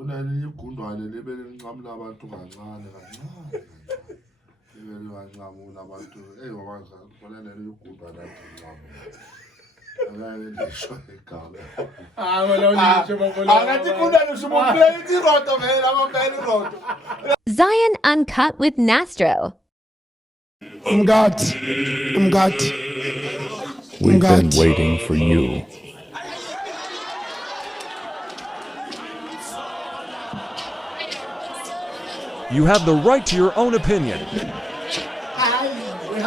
Unelinye igundwane libe lincamula abantu kancane kancane. Libe kancamula abantu ngoba kufanele igundwane athi ncamula. Lisho igama. Akathi igundwane usumubheka irodo vele amabhela irodo. Zion Uncut with Nastro. Ngati. We've been waiting for you. You have the right to your own opinion. We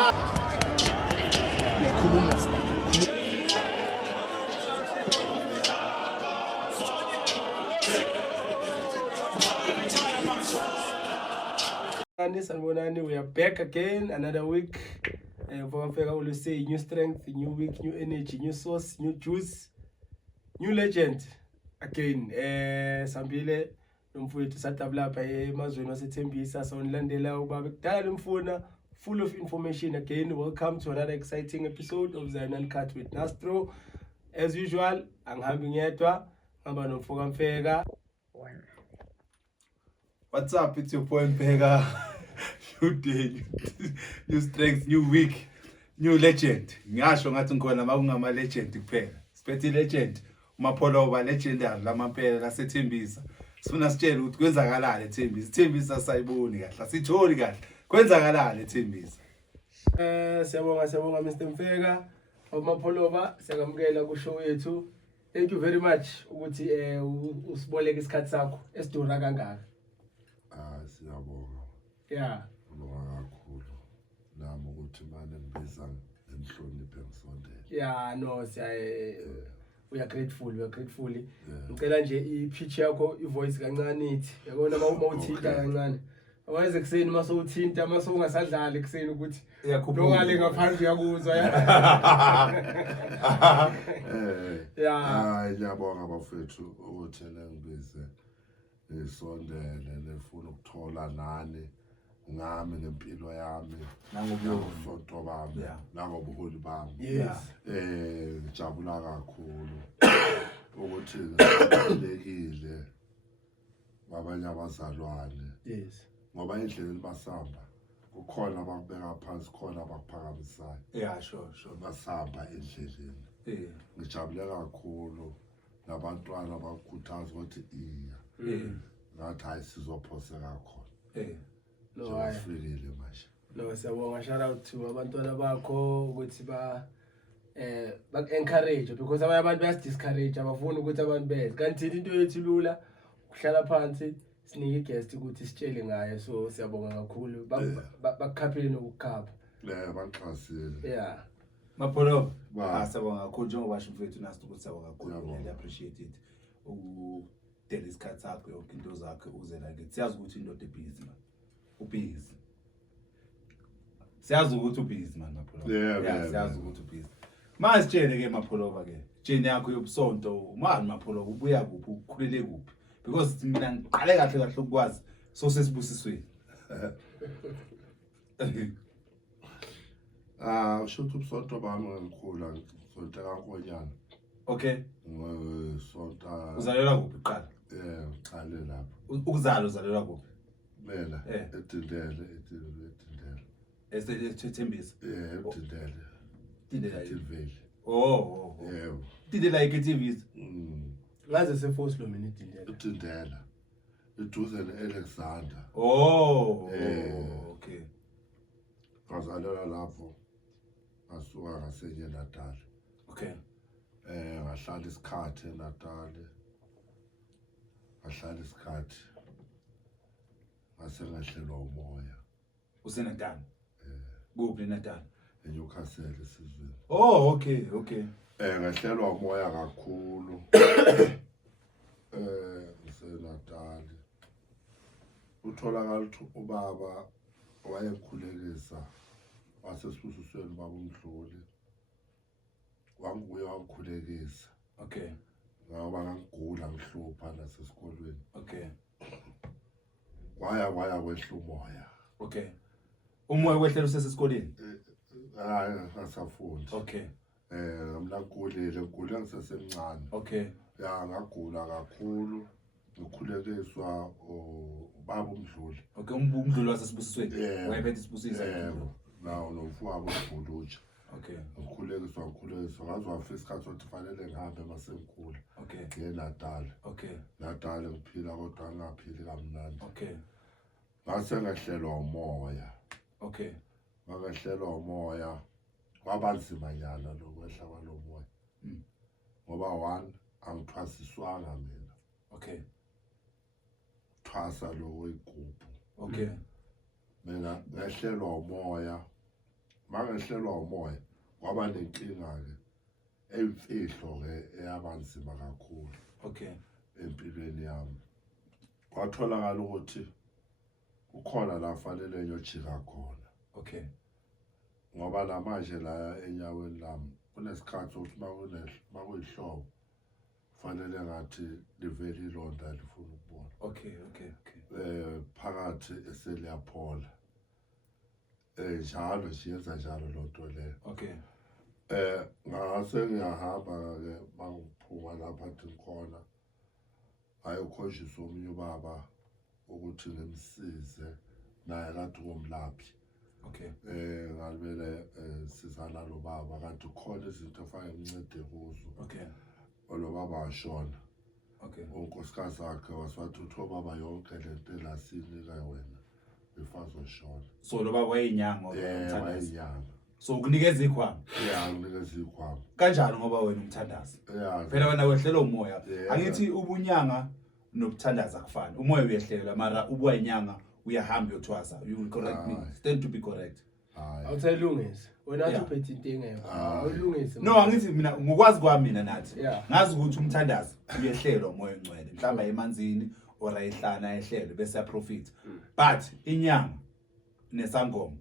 are back again, another week. We say new strength, new week, new energy, new source, new juice, new legend. Again, Sambile, nomfowethu satabla lapha emazweni wasethembisa sawulandela ubaba kudala umfuna full of information. Again, welcome to another exciting episode of Zion Uncut with Nastro. As usual, angihambi ngedwa, ngaba nomfoka Mfeka. What's up? It's your boy Mpega. New day, new strength, new week, new legend. Ngasho ngathi ngikhona makungama legend kuphela. Siphethe legend, uMapholoba legendary lamampela lasethembisa. Sifuna sitshele ukuthi kwenzakalala eThembisa. Ithembisa sayiboni kahle. Sitholi kahle. Kwenzakalala eThembisa. Siyabonga Mr. Mfeka. uMapholoba siyakamukela ku show yethu. Thank you very much ukuthi usiboleke isikhathi sakho esidura kangaka. Siyabonga. Yeah. Ngibonga kakhulu. Nami ukuthi manje ngibiza ngihloniphe ngisondele. Yeah, no, we are grateful. Ngicela nje i-pitch yakho, i-voice kancane ithi. Yabona uma uthinta kancane. Awaze kuseni mase uthinta mase ungasadlali kuseni ukuthi lokale ngaphandle yakuzwa ya. Yeah. Ngiyabonga bafethu ukuthi ngibize ngisondele nefuna ukuthola nani ngami ngempilo yami nangobuhlonto bami nangobuholi bami. Yes. Ngijabula kakhulu ukuthi ngilekile babanye abazalwane. Yes. Ngoba endleleni basamba kukhona abakubeka phansi khona abakuphakamisayo. Yeah, sure. Basamba endleleni. Ngijabule kakhulu nabantwana bakukhuthaza ukuthi iya. Ngathi hayi sizophoseka khona. No, Sifikile manje. No, siyabonga, shout out to abantwana bakho ukuthi encourage, because abanye abantu bayasi-discourage abafuni ukuthi abantu beze. Kanti into yethu lula ukuhlala phansi sinike guest ukuthi sitshele ngayo. So siyabonga kakhulu bakukhaphile nokukhapha. Baxhasile. Yeah. Mapholoba. Siyabonga kakhulu njengoba basho mfethu Nastro ukuthi siyabonga kakhulu. I appreciate it. Tell isikhathi sakho yonke into zakhe uze la kithi. Siyazi ukuthi indoda ebusy man. Ubusy. Siyazi ukuthi ubusy man Mapholoba. Yeah, siyazi ukuthi ubusy. Manje sitshele ke Mapholoba ke. Jeni yakho yobusonto, manje Mapholoba ubuya kuphi, ukhulele kuphi? Because mina ngiqale kahle ukwazi so sesibusisweni. Ushuthi ubusonto bami ngikhula ngisonto kaNkonyana. Okay. Sonta. Uzalelwa kuphi qala? Qale lapho. Uzalelwa kuphi? Mina eTindele. Esethembisa. eTindele. Tindele. Yeah. Tindele like TVs. Ngaze seForce mina iTindela. eTindela. Eduze neAlexander. Okay. Ngazalelwa lapho. Ngasuka ngasenye Natal. Okay. Ngahlala isikhathi eNatal. Ngase ngahlelwa umoya. UseNatal. Kuphi Natal? eNewcastle esizweni. Okay. Ngahlelwa umoya kakhulu. UseNatal. Utholakala ukuthi ubaba wayekhulekisa wasesibusisweni baba uMdluli. Wanguye wakhulekisa. Okay. Ngoba ngangigula ngihlupha nasesikolweni. Okay. Waya kwehla umoya. Okay. Umoya kwehlela usesesikoleni? Hayi ngasafundi. Okay. Ngimla ngigule ngisesemncane. Okay. Ya ngagula kakhulu. Ngikhulekiswa ubaba uMdluli. Okay, umdluli wasesibusisweni. Yeah. Wayephethe isibusisa. Nawo nomfowabo uBhulutsha. Okay. Ngikhulekiswa ngaze wafika isikhathi sokuthi fanele ngihambe masengikhula. Okay. NgeNatal. Okay. Natal ngiphila kodwa ngingaphili kamnandi. Okay. Ngase ngahlelwa umoya. Okay. Ngahlelwa umoya. Kwabanzima nyana lokwehla kwalomoya. Ngoba one angithwasiswanga mina. Okay. Thwasa lo wegubhu. Okay. Mina ngahlelwa umoya. Mangehlelwa umoya kwaba nenkinga ke emfihlo ke eyabanzima kakhulu. Okay. Empilweni yami. Kwatholakala ukuthi ukhona la fanele ngiyojika khona. Okay. Ngoba la manje la enyaweni lami kunesikhathi ukuthi makuyihlobo fanele ngathi livele ilonda lifuna ukubona. Okay, okay, okay. Phakathi eseliyaphola. Njalo siyenza njalo lonto le. Okay. Ngase ngiyahamba ke mangiphuma lapha khona. Ayokhonjisa omunye ubaba ukuthi ngimsize naye kade ngomlaphi. Okay. Ngalibele sizana lo baba kanti khona izinto fanele ngincede kuzo. Okay. Lo baba washona. Okay. Unkosikazi wakhe waswathi uthobaba yonke lento elasinika wena befazo washona. So lo baba wayenyanga umthandazi. So ukunikeza ikhwama. Nginikeza ikhwama. Kanjani ngoba wena umthandazi? Phela wena wehlelo umoya. Angithi ubunyanga nobuthandaza akufani. Umoya uyehlela mara ubuyinyanga uyahamba yothwasa. You will correct me. Stand to be correct. Awuthayilungisa. Wena athi uphethe inkinga yakho. Awulungise. No, angithi mina ngokwazi kwami mina nathi. Yeah. Ngazi ukuthi umthandazi uyehlelwa umoya ongcwele. Mhlamba emanzini or ayihlana ehlelo bese ya profit. But inyanga nesangoma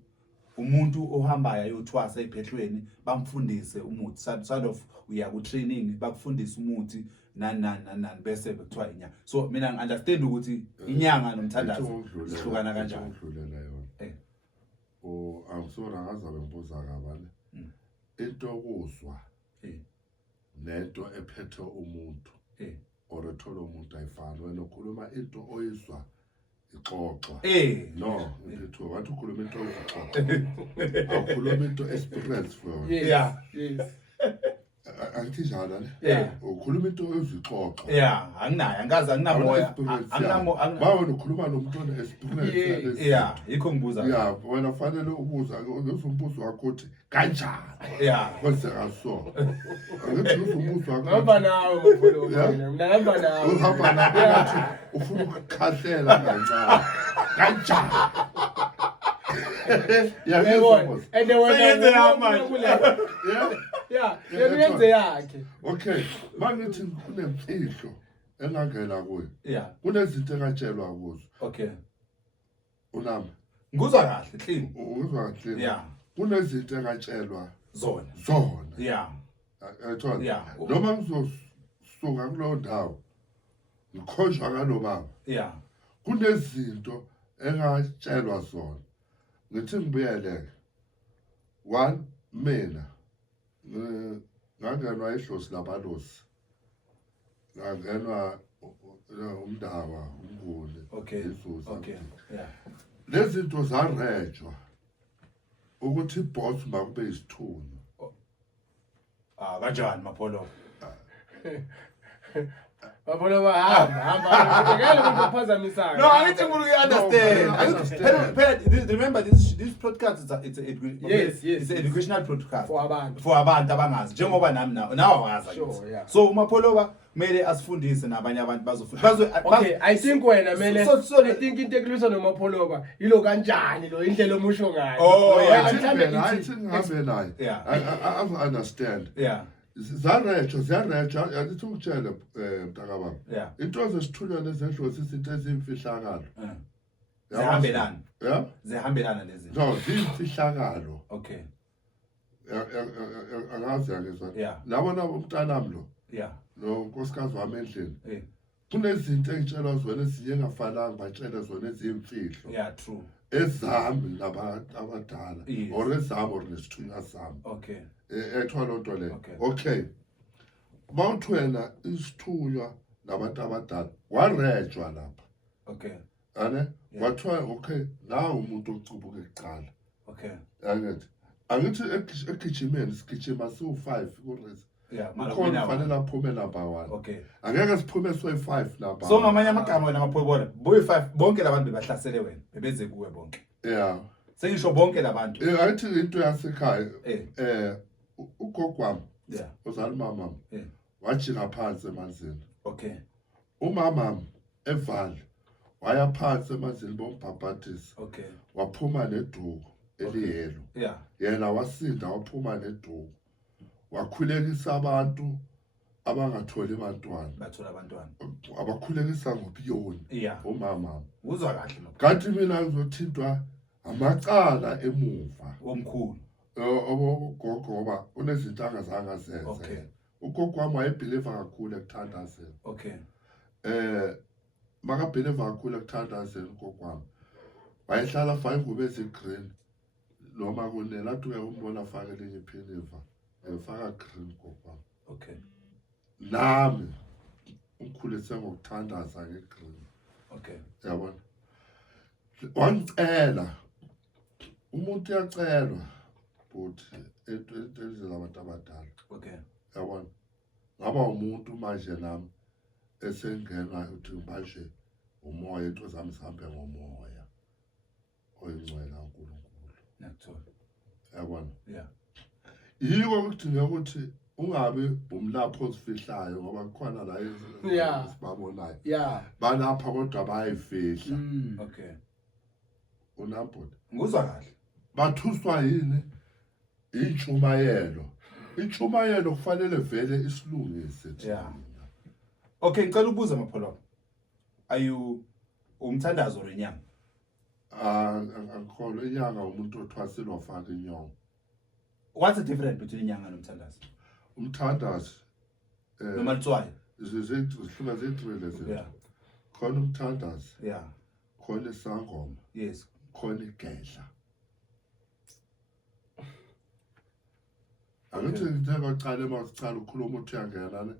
umuntu ohambayo ayothwasa ephehlweni bamfundise umuthi sort of uya ku training bakufundisa umuthi nani bese bekuthiwa inyanga. So mina ngi-understand ukuthi inyanga nomthandazi sihlukana kanjani. Angisona ngazabe ngibuza kabane. Into okuzwa nento ephethe umuntu or ethola umuntu ayifani. Wena ukhuluma into oyizwa ixoxa. No, ngitho wathi ukhuluma into oyizwa. Awukhuluma into experience for. Yeah. Yes. Angithi njalo ne? Ukhuluma into oyizixoxa. Yeah, anginayo angazi anginamoya. Bawo ukhuluma nomuntu one experience. Yeah, yikho ngibuza. Yeah, wena fanele ubuza ngizombuzo wakho uthi kanjani. Yeah. Kwenzeka so. Angithi ngizombuzo wakho. Ngihamba nawe ngomfolo mina. Mina ngihamba nawe. Uhamba nawe ngathi ufuna ukukhahlela kancane. Kanjani. Yebo. And the one Yeah. Yenze yakhe. Okay. Mangithi kunemfihlo engangena kuyo. Yeah. Kunezinto engatshelwa kuzo. Okay. Unami. Nguzwa kahle clean. Uzwa kahle. Yeah. Kunezinto engatshelwa zona. Yeah. Ayithola. Yeah. Noma ngizosuka kulo ndawo. Ngikhonjwa ngalo baba. Yeah. Kunezinto engatshelwa zona. Ngithi ngibuyele. One mina ngangenwa ihlosi labalosi. Ngangenwa umdawa umnguni. Okay. Okay. Yeah. Lezi zinto zarejwa ukuthi iboss makube isithunywa. Kanjani mapholo? Babona bahamba ngeke ukuphazamisana. No, I think we understand. Remember this podcast it's an educational podcast for abantu abangazi njengoba nami nawo wazi. Sure, yeah. So umapholoba kumele asifundise nabanye abantu bazofunda. Okay, I think wena mele I think into ekhulunywa nomapholoba yilo kanjani lo indlela omusho ngayo. Oh yeah. I think ngihambe naye. Yeah. I understand. Yeah. Ziyarejwa yathi ukutshela mntakababa. Yeah. Into zesithunywa nezendlozi izinto ezimfihlakalo. Zihambelana. Yeah? Zihambelana lezi. No, zimfihlakalo. Okay. Angazi yakezwa. Yeah. Labona umntanami lo. Yeah. No nkosikazi wami endlini. Kunezinto engitshelwa zona ezinye engafananga batshela zona ezimfihlo. Yeah, true. Ezami nabantu abadala or ezami or nesithunywa sami. Okay. Ethwala lonto le. Okay. Mawuthwena isithunywa nabantu abadala warejwa lapha. Okay. Ane wathiwa okay nawe umuntu ocubuka ekuqala. Okay. Angithi egijimeni sigijima so5 kurezi. Yeah, ukhona fanele aphume number 1. Okay. Angeke siphume so5 number. So ngamanye amagama wena maphobona boy 5 bonke labantu bebahlasele wena bebeze kuwe bonke. Yeah. Sengisho bonke labantu. Athi into yasekhaya ugogo wami. Yeah. Uzali mama. Yeah. Wajika phansi emanzini. Okay. Umama evali waya phansi emanzini bombhabhathisa. Okay. Waphuma neduku eliyelo. Yeah. Yena wasinda waphuma neduku. Wakhulekisa abantu abangatholi abantwana. Bathola abantwana. Abakhulekisa ngobiyoni. Yeah. Umama. Uzwa kahle lokho. Kanti mina ngizothintwa amacala emuva. Omkhulu. Ogogo ngoba unezinto angazange zenze. Okay. Ugogo wami wayebelieve kakhulu ekuthandazeni. Okay. Makabelieve kakhulu ekuthandazeni ugogo wami. Wayehlala faka ingubo ezigreen. Noma kunela athi uyakumbona faka elinye iphiniva. Faka green ugogo wami. Okay. Nami umkhulise ngokuthandaza ngegreen. Okay. Yabona. Wangicela umuntu uyacelwa but entweni abantu abadala. Okay. Yabona. Ngaba umuntu manje nami esengena uthi manje umoya into zami sihambe ngomoya. Oyingcwele kaNkulunkulu. Nakuthola. Yabona. Yeah. Yiko ukudinga ukuthi ungabe umlapho osifihlayo ngoba kukhona la esibabonayo. Yeah. Balapha kodwa bayifihla. Okay. Unambuda. Nguzwa kahle. Bathuswa yini? Inchumayelo. Inchumayelo kufanele vele isilungise. Yeah. Okay, ngicela ukubuza mapholo. Ayu umthandazo renyanga? Angikholwa inyanga umuntu othwasilwa faka inyongo. What's the difference between inyanga nomthandazo? Umthandazo Noma litswayo. Zihluka zethu lezi. Yeah. Khona umthandazo. Yeah. Khona isangoma. Yes. Khona igedla. Angithi ngicela masicala ukukhuluma uthi uyangena ne.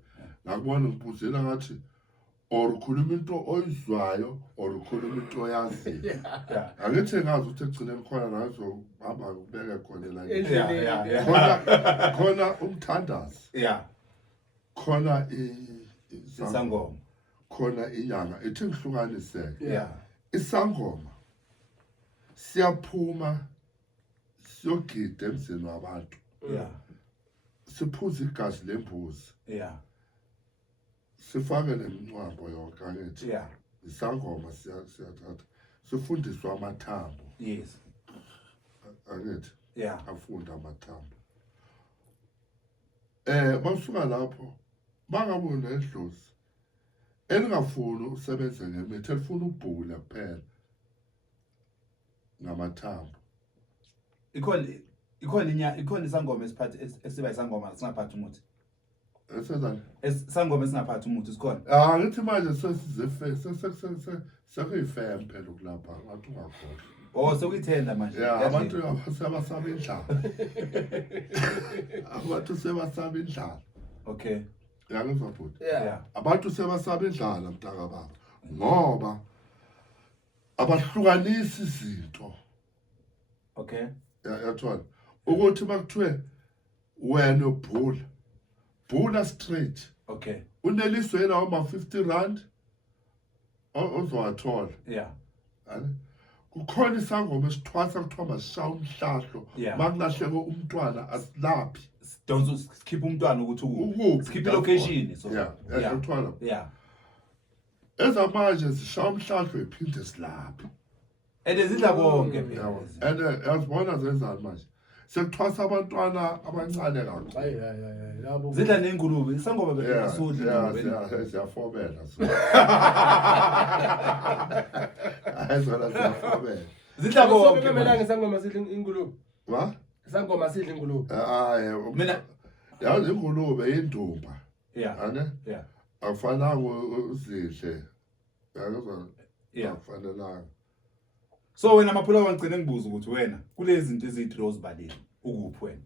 Ngakubona ngibuzela ngathi or ukhuluma into oyizwayo or ukhuluma into oyaziyo. Angithi ngazi ukuthi egcineni khona nazo hamba ubeke khona la. Yeah. Khona umthandazo. Yeah. Khona isangoma. Khona inyanga ethi ngihlukaniseke. Yeah. Isangoma siyaphuma siyogida emzini wabantu. Yeah. Siphuza igazi lembuzi. Yeah. Sifake nemncwabo yonke angithi. Yeah. Isangoma siyathatha. Sifundiswa amathambo. Yes. Angithi. Yeah. Afunda amathambo. Basuka lapho bangabona edlozi. Elingafuni usebenze ngemithi elifuna ubhula kuphela. Ngamathambo. Ikhona isangoma esiphathe esiba isangoma singaphathi umuthi. Esenzani? Isangoma esingaphathi umuthi sikhona. Ngithi manje sesizefe sekuyifem phela ukulapha ngathi ungakhohlwa. Oh sekuyithenda manje. Yeah, abantu abasaba indlala. Abantu sebasaba indlala. Okay. Yangizwa futhi. Yeah. Abantu sebasaba indlala mntaka baba. Ngoba abahlukanisi izinto. Okay. Yathola. Ukuthi makuthiwe wena bhula straight. Okay. Uneliswe yena uma 50 rand ozowathola. Yeah. Kukhona isangoma esithwasa kuthiwa masishaya umhlahlo makulahleke umntwana asilaphi. Don't skip umntwana ukuthi skip location so. Yeah. Yeah. Ezamanje zishaya umhlahlo ephinde silaphi. Ezidla konke phela. And yazibona zenzani manje. Sekuthwasa abantwana abancane kakhulu. Zidla nengulube isangoma besudla ingulube. Siyafobela. Ayizona siyafobela. Zidla konke mina ngisangoma sidla ingulube. Wa? Isangoma sidla ingulube. Mina yazi ingulube indumba. Yeah. Ane? Yeah. Akufanele uzidle. Yakuzona. Yeah. Akufanele. So wena maphula wangcina ngibuza ukuthi wena kulezi zinto ezithiwa uzibalile ukuphi wena?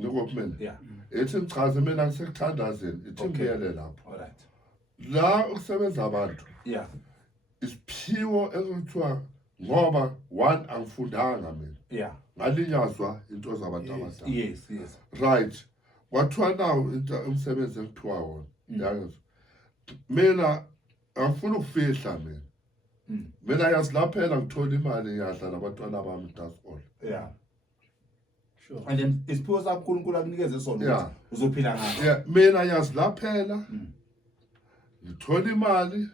Ngikuphi mina? Yeah. Ethi ngichaze mina ngisekuthandazeni ithi ngiyele lapho. Alright. la ukusebenza abantu Yeah. isiphiwo ekuthiwa ngoba one angifundanga mina Yeah. ngalinyazwa into zabantu abadala. Yes. Right. Kwathiwa nawo umsebenzi engiphiwa wona. Yangizwa. Mina angifuni ukufihla mina. Mina yazilaphela ngithola imali ngiyadla nabantwana bami that's all. Yeah. Sure. And then isiphiwo sakho uNkulunkulu akunikeze sona Yeah. ukuthi uzophila ngaso. Yeah, mina yazilaphela. Ngithola imali.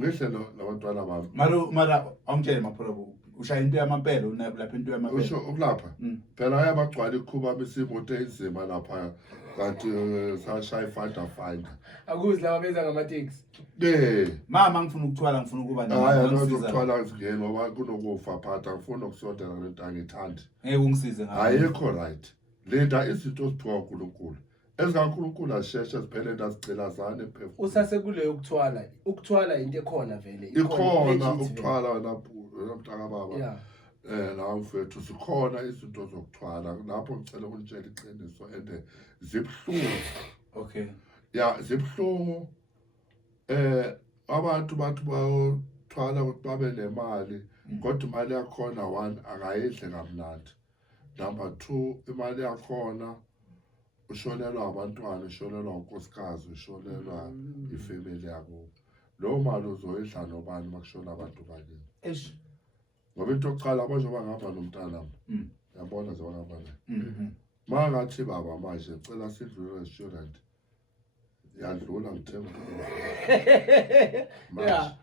Ngihle nabantwana bami. Mara awungitshele mapholo ushaya into yamampela lapha into yamampela. Usho ukulapha. Phela ayabagcwala ikhuba besimoto enzima lapha kanti sashaya finder. Akuzi laba benza ngamateksi. Mama ngifuna ukuthwala ngifuna ukuba hayi anokuthwala ngene ngoba kunokufa phatha ngifuna ukusondela lento angithandi. Ngeke ungisize ngayo. Ayikho right. Lenda izinto eziphiwa uNkulunkulu. EzikaNkulunkulu asheshe ziphele ndazicela zane phezulu. Usase kule ukuthwala into ekhona vele. Ikhona ukuthwala lapho mntaka baba. Yeah. La mfethu sikhona izinto zokuthwala lapho ngicela ukunitshela iqiniso and zibhlungu. Okay. Yeah, zibhlungu. Abantu bathi bayothwala ukuthi babe nemali kodwa imali yakhona one akayidle kamnandi. Number 2 imali yakhona ushonelwa abantwana, ushonelwa unkosikazi, ushonelwa ifamily yakho. Lo mali uzoyidla nobani makushona abantu bakini. Eish. Ngoba into yokuqala abanjoba ngihamba nomntana wami. Yabona nje bangihamba naye. Mangathi baba manje cela sidlule restaurant. Yadlula ngithenga. Yeah.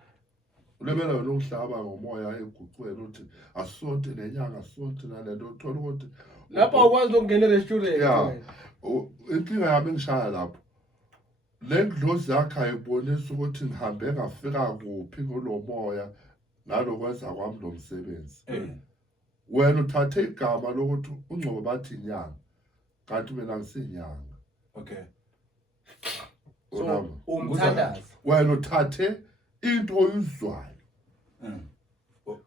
Ulebela wena umhlaba ngomoya eguqweni uthi asonte nenyanga asonte nalento uthola ukuthi lapha ukwazi ukungena restaurant. Yeah. Inkinga yami ngishaya lapho. Le ndlozi yakhe ayibonisa ukuthi ngihambe ngafika kuphi kulo moya nalokwenza kwami lo msebenzi. Wena uthathe igama lokuthi uNgcobo bathi inyanga kanti mina ngisinyanga. Okay. So umthandazi. Wena uthathe into oyizwayo.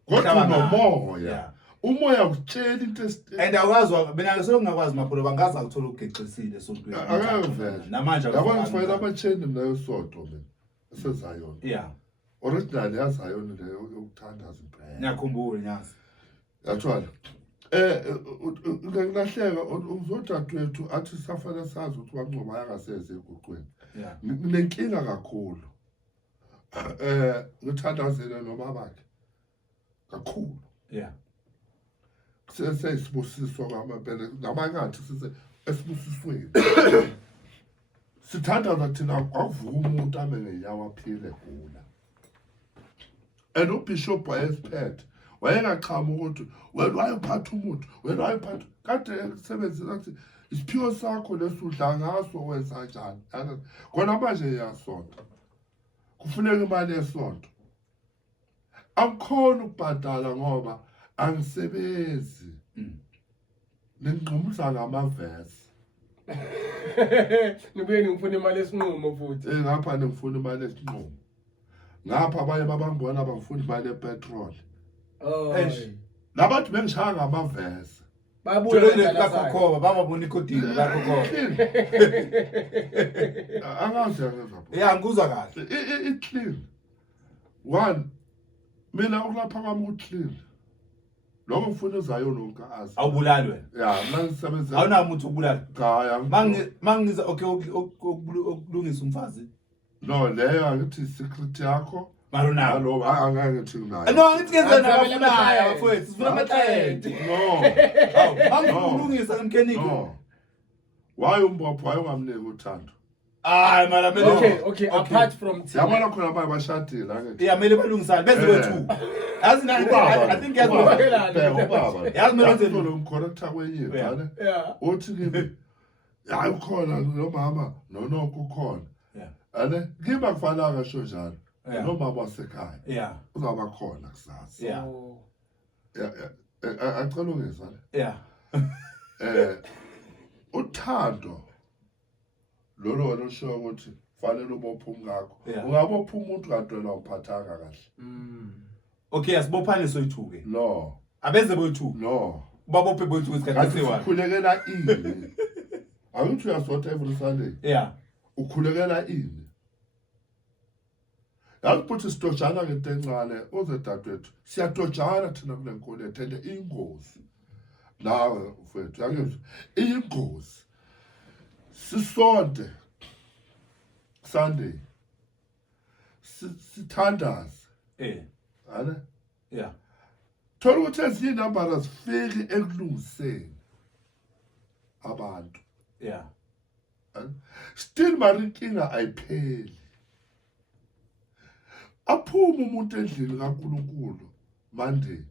Kodwa nomoya. Umoya utshela into and awazwa mina ngingakwazi mapholo bangazi akuthola ugexisile sontweni. Akavela. Namanje yabona ngifayela amacheni mina yosonto mina. Esezayona. Yeah. Original yazayona leyo yokuthandaza impela. Ngiyakhumbula nyazi. Yathwala. Ngelahleka uzodadewethu athi safana sazi ukuthi waNgcobo ayangaseze eguqweni. Yeah. Nginenkinga kakhulu. Ngithandazela noma bakhe. Kakhulu. Yeah. Sesibusiswa kwamabele namangathi sise esibusisweni. Sithandaza thina akuvuka umuntu ame ngenyawo aphile gula. And uBishop wayesiphethe wayengachama ukuthi wena wayephatha umuntu wena wayephatha kade esebenzisa ukuthi isiphiwo sakho lesudla ngaso wenza kanjani khona manje yasonto kufuneka imali yesonto akukhona ukubhadala ngoba angisebenzi ningqumza ngamavesi nibuye ngifuna imali esinqumo futhi ngapha ngifuna imali esinqumo ngapha baye babangibona bangifuna imali epetrol. Labantu bengishaya ngamavesi babuye lakho baba bona ikodini lakho angazi ngezapho yeah ngikuzwa kahle it clean one mina ukulapha kwami uclean lokho ngifuna uzayo nonkazi awubulali wena yeah mangisebenza awunamuntu ukubulala khaya mangiza okay ukulungisa umfazi no leyo angithi secret yakho marona lo angeke ngithi nayo no ngithi ngenzeni abafunayo bafowethu sifuna ama-client no ukulungisa mechanic no why umbopho wayongamniki uthando hayi mara mele okay apart from yabona khona abanye bashadile angithi yeah mele balungisane bese wethu yazi I think ubaba yazi mele wenze lo mcorrector kwenye vale yeah uthi kimi hayi ukhona lo mama nonoko ukhona yeah ane ngiba kufanaka sho njalo noma wasekhaya yeah uzaba khona kusasa yeah acela ungizwa yeah uthando lolo wena sho ukuthi fanele ubophe umngakho ungabopha umuntu kanti wena uphathanga kahle okay asibophane soyithuke no abeze boyithuke no babophe boyithuke isikhathi siwa khulekela ini awuthi uyasotha every Sunday yeah ukhulekela ini yakuthi sitojana ngento encane uze dadewethu siyatojana thina kule nkolo yethu ende ingozi nawe mfethu yakuzwa ingozi sisonke Sunday sithandaze ane yeah thola ukuthi ezinye inambara zifiki ekulungiseni abantu yeah still marinkinga ayipheli aphuma umuntu endlini kaNkulunkulu Monday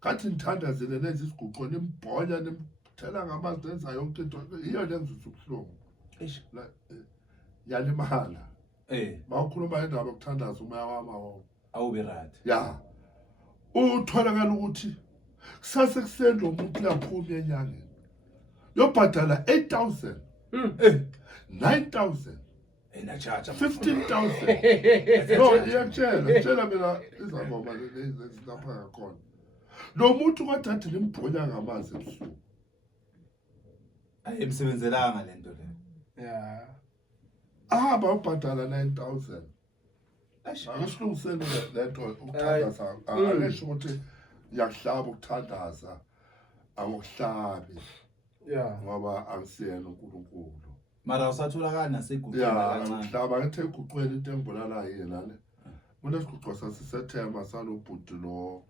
kathi nithandazele lezi isiguqo nimbhonya nimthela ngamanzi enza yonke into iyo lenzisa ubuhlungu yalimala mawukhuluma indaba yokuthandaza umoya wami awube right ya utholakala ukuthi kusase kuseni lo muntu laphuma enyangeni yobhadala 8,000 9,000 enachacha 15,000 no iyakutshela mina izangoma lezi lapha ngakhona lo muntu kwathathi limbhonya ngamanzi ebusuku ayemsebenzelanga lento le yeah ahamba ubhadala 9,000 akusilungiseni lento ukuthandaza akesho ukuthi yakuhlaba ukuthandaza akuhlabi yeah ngoba akusiyena uNkulunkulu mara usatholakala naseguqweni kancane uhlaba ngithe eguqweni into engibulala yena ne kunesiguqo sasisethema salobhuti lo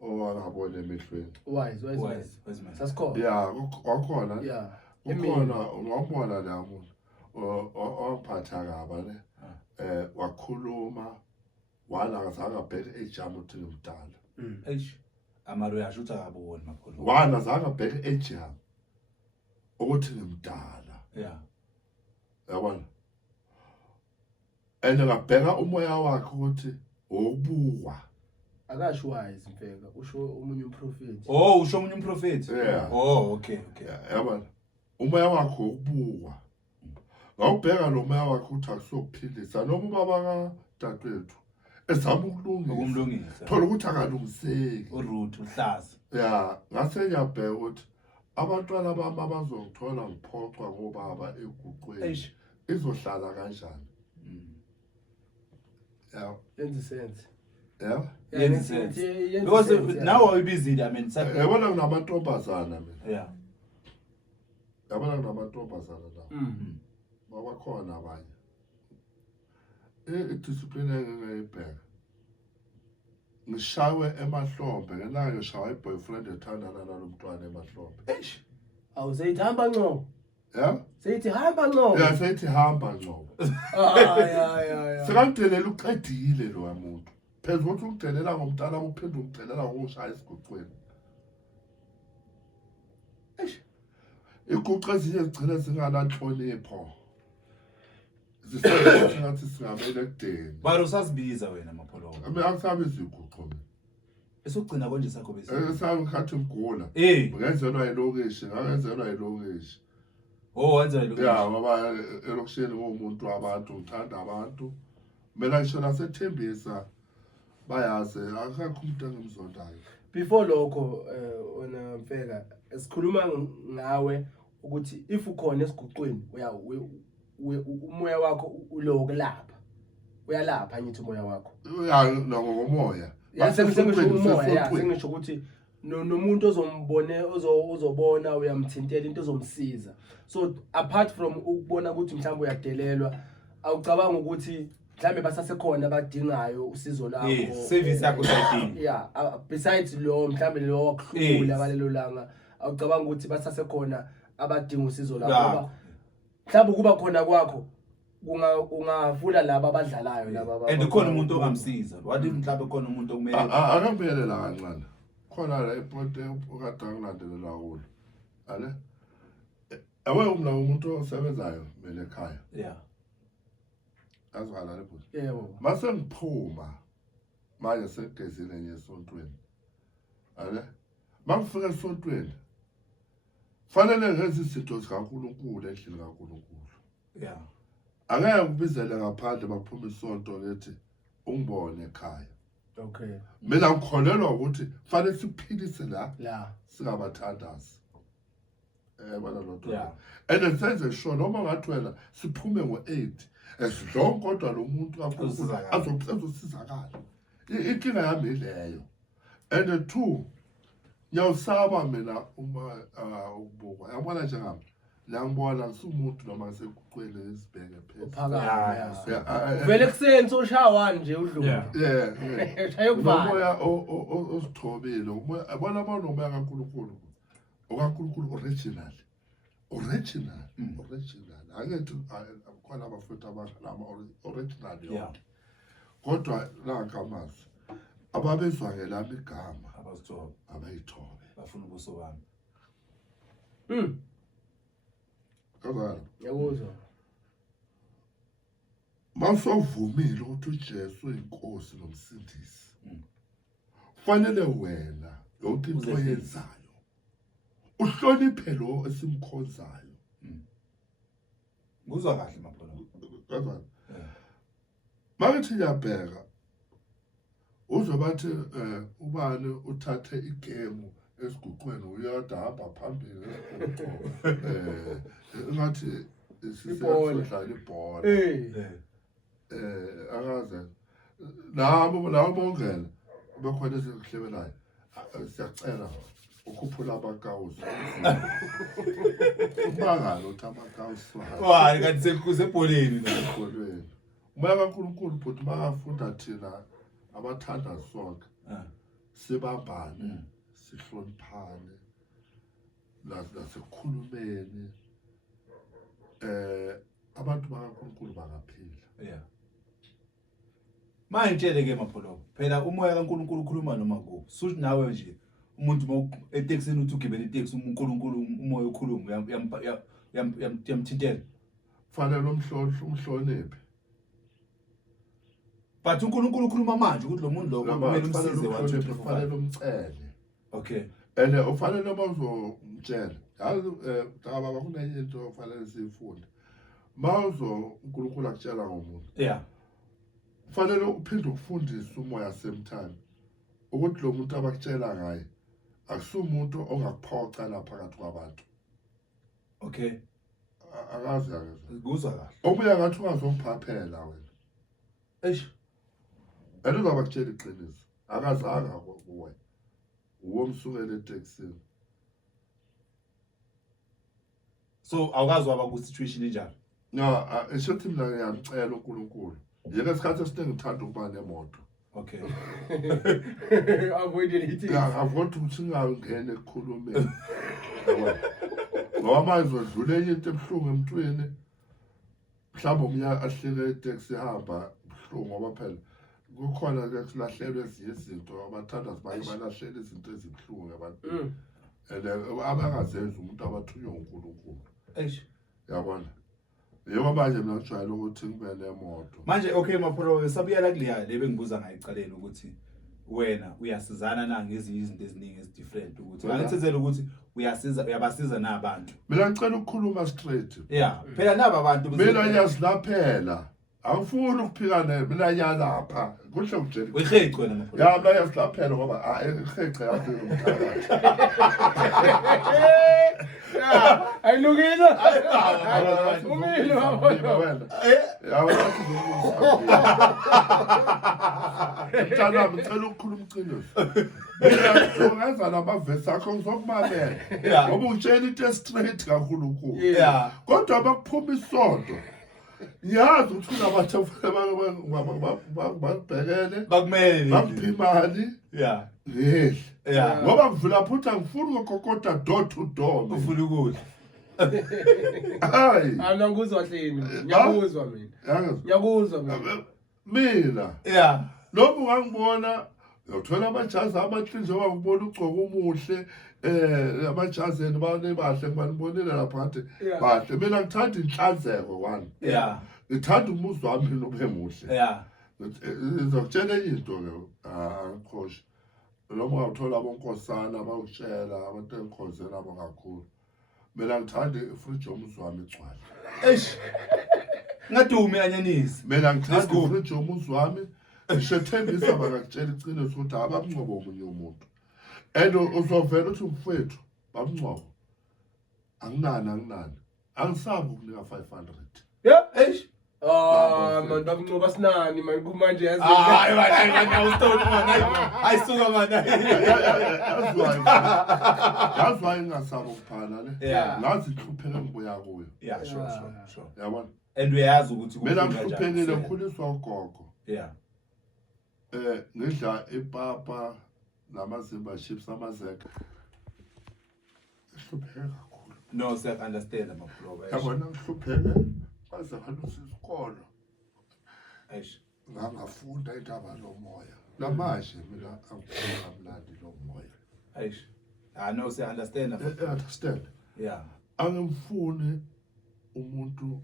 owangabona emehlweni wise sasikho yeah wakhona yeah ukhona ungabona la muntu ophatha kaba ne wakhuluma wala akazange abheke ejam uthi ngimdala amaro yashutha kaboni makhulu wala azange abheke ejam ukuthi ngimdala yeah yabona ngabheka umoya wakhe ukuthi ubukwa akasho wise mfeka usho umunye umprofeti usho umunye umprofeti yeah okay yabona umoya wakhe ubukwa ngawubheka lo moya wakhe ukuthi akusokuphilisa noma ubaba kadadewethu ezama ukulungisa thola ukuthi akalungiseki uRuth uhlaza yeah ngase ngiyabheka ukuthi abantwana bami abazongithola ngiphoqwa ngobaba eguqweni izohlala kanjani yeah yenza sense yeah yenza sense because now are busy I mean yabona kunamantombazana mina yeah yabona kunamantombazana la babakhona abanye discipline engayibheka ngishawe emahlombe ngenanga ngishawa iboyfriend ethandana nalomntwana emahlombe awusayithamba nco yeah seyithi hamba nco yeah seyithi hamba nco ya sekangidelela uqedile lo muntu phezulu ukuthi ungidelela ngomntana uphinde ungidelela ngokushaya isiguqweni iguqa ezinye zigcina zingananhlonipho zisengathi ngathi singamele ekudeni baro sasibiza wena mapholo mina angisabiza iguqa mina esogcina konje sakho bese esami ngikhathi ngigula ngenzelwa yilokishi ngangenzelwa yilokishi wenza yilokishi ya ngoba elokishini ngomuntu wabantu ngithanda abantu mina ngisho nasethembisa bayazi akakho umuntu engimzondayo before lokho wena mfeka esikhuluma ngawe ukuthi if ukhona esiguqweni umoya wakho ulokulapha uyalapha ngithi umoya wakho ngomoya yasengisho umoya yasengisho ukuthi nomuntu ozobona uyamthintela into ezomsiza so apart from ukubona ukuthi mhlawumbe uyadelelwa awucabanga ukuthi mhlambe basasekhona abadingayo usizo lakho service yakho sayidini yeah besides lo mhlambe lo wakuhlula balelo langa awucabanga ukuthi basasekhona abadinga usizo lakho mhlawumbe kuba khona kwakho ungavula laba abadlalayo laba and khona umuntu ongamsiza wathi mhlawumbe khona umuntu okumele akambelela kancane khona la iponte ukade angilandelela kulo ale awe umla umuntu osebenzayo mina ekhaya yeah azwala lapho yebo mase ngiphuma manje segezile nje esontweni ale mangifika esontweni fanele ngenze izinto zikaNkulunkulu endlini kaNkulunkulu yeah angeke ukubizele ngaphandle bakuphuma isonto lethi ungibone ekhaya okay mina ngikholelwa ukuthi fanele siphilise la la singabathandazi yabona lo nto Yeah. and senze sure noma ngathi wena siphume ngo-8 esidlonke kodwa lo muntu azosizakala inkinga yami ileyo and two ngiyawusaba mina uma ukubukwa yabona njengami ngiyangibona ngisumuntu noma ngisekuqwele isibheke phezulu vele kuseni soshaya nje udlula shaya ukuvala umoya osithobile umoya yabona abanomoya kaNkulunkulu okaNkulunkulu original angithi khona abafowethu abangalama original yonke kodwa nangamazwi ababezwa ngelami igama abazithobe abayithobe bafuna ubuso bami kazana yakuzwa masovumile ukuthi uJesu uyinkosi nomsindisi fanele wena yonke into oyenzayo uhloniphe lo esimkhonzayo nguzwa kahle mapholo kazana makithi ngiyabheka uzobathi ubani uthathe igemu esiguqweni uyada hamba phambili ngathi sisodlala ibhola akaze nabo bongela bekhona ezikuhlebelayo siyacela ukhuphula amakawusi ubangalo uthi amakawusi hayi kanti sekusebholeni ebholweni umoya kaNkulunkulu futhi makafunda thina abathanda sonke sibambane sihloniphane nasekukhulumeni abantu bakaNkulunkulu bangaphila manje ke mapholo phela umoya kaNkulunkulu ukhuluma noma kuphi suthi nawe nje umuntu eTexini uthi ugibela iTaxi uNkulunkulu umoya ukhuluma yamthintela fanele umhloniphe but uNkulunkulu ukhuluma manje ukuthi lo muntu lo kumele umsize fanele umcele okay and ufanele mawuzomtshela yazi baba kunenye into ofanele siyifunde mawuzo uNkulunkulu akutshela ngomuntu fanele uphinde ukufundisa umoya same time ukuthi lo muntu abakutshela ngaye akusumuntu ongakuphoca lapha phakathi kwabantu okay akazi nguzwa kahle obuya ngathi ungazophaphela wena uzabakutshela iqiniso akazanga kuwe uwomsukela eTexini so awukazwaba ku situation enjalo eshothi mina ngiyamcela uNkulunkulu yena isikhathi esiningi ngithanda ukuba nemoto okay avoid it avoid ukuthi ngingangene ekukhulumeni ngoba manje udlule enye into ebuhlungu emntwini mhlawumbe umnyaka ahlele iTaxi ihamba buhlungu ngoba phela kukhona ke silahlelwe ezinye izinto abathanda sibanye balahlele izinto ezibuhlungu abantu and abangazenza umuntu abathunywe uNkulunkulu yabona yebo manje mina ngijwayele ukuthi ngibe nemoto manje okay mapholo sabuyela kuleya lebengibuza ngayicaleni ukuthi wena uyasizana na ngezinye izinto eziningi ezidifferent ukuthi ngithezela ukuthi uyabasiza nabantu mina ngicela ukukhuluma straight phela naba abantu mina ngiyazilaphela angifuni ukuphika naye mina ngiyalapha kuhle ukujela wehece wena mapholo mina ngiyazilaphela ngoba ihece yakho umthakathi ayilungile umile wena ngicela ukukhuluma iqiniso mina ungenza namavesi akho ngizokumamela ngoba utshela into straight kaNkulunkulu kodwa bakuphuma isonto ngiyazi ukuthi unabantu babhekele bakumele baphi imali ngoba ngivula futhi angifuni ukukokota door to door ufuna ukudla hayi ngiyakuzwa hleni ngiyakuzwa mina noma ungangibona uthola amajazi amahle njengoba ngibona ugcoka umuhle amajazi eni bahle ngibanibonile lapha kade bahle mina ngithanda inhlanzeko one ngithanda umuzi wami nobe muhle ngizokutshela into ke angikhosha noma uthola abonkosana abawutshela abantu engikhonzela abo kakhulu mina ngithanda ifridge yomuzi wami igcwala ngadumi anyanisi mina ngithanda ifridge yomuzi wami ngishethembisa bakutshela iqiniso ukuthi abamncobo omunye umuntu and uzovela uthi mfowethu bamncobo Anginani. Angisabi ukunika 500. Yeah. Eish. Man, bakunqoba sinani man kumanje yazi. Hayi man, awustone man. Ayisuka man. That's why ngingasabi ukuphana ne. Yeah. Nazi ihlupheke ngibuya kuyo. Yeah, sure. Yabona? And uyazi ukuthi Mina ngihluphekile ngikhuliswa ugogo. Yeah. Ngidla ipapa namazimba chips amazeka. Ihlupheke kakhulu. No, sir, understand amapholo. Yabona ngihlupheke baze balusa isikolo. Eish. Ngangafunda indaba lomoya. Lamanje mina angifuna kamnandi lomoya. Eish. I know, sir, understand. Understand? Yeah. Angimfuni umuntu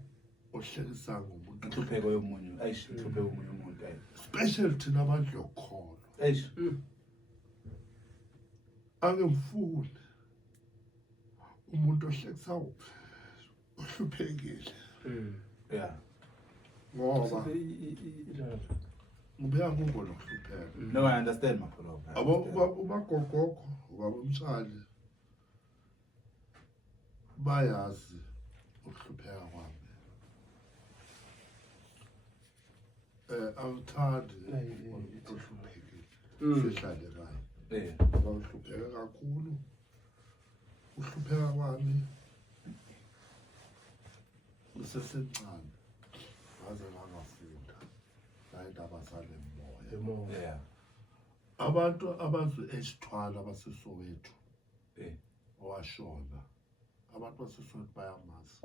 ohlekisa ngomuntu. Inhlupheko yomunye. Eish, inhlupheko yomunye umuntu. Special thina abantu yokholo. Eish. Angimfuni umuntu ohlekisa ohluphekile. Yeah. Ngoba ngibuya ngubona ukuhlupheka. No, I understand mapholo. Abo ubagogoko ubabumtshali bayazi ukuhlupheka kwami. Awuthandi umuntu ohluphekile. Sihlale kahle. Ngoba uhlupheka kakhulu. Uhlupheka kwami usesencane. Waze ngangafunda la indaba sale moya. Yeah. Abantu abazwe esithwala baseSoweto owashona. Abantu baseSoweto bayamazi.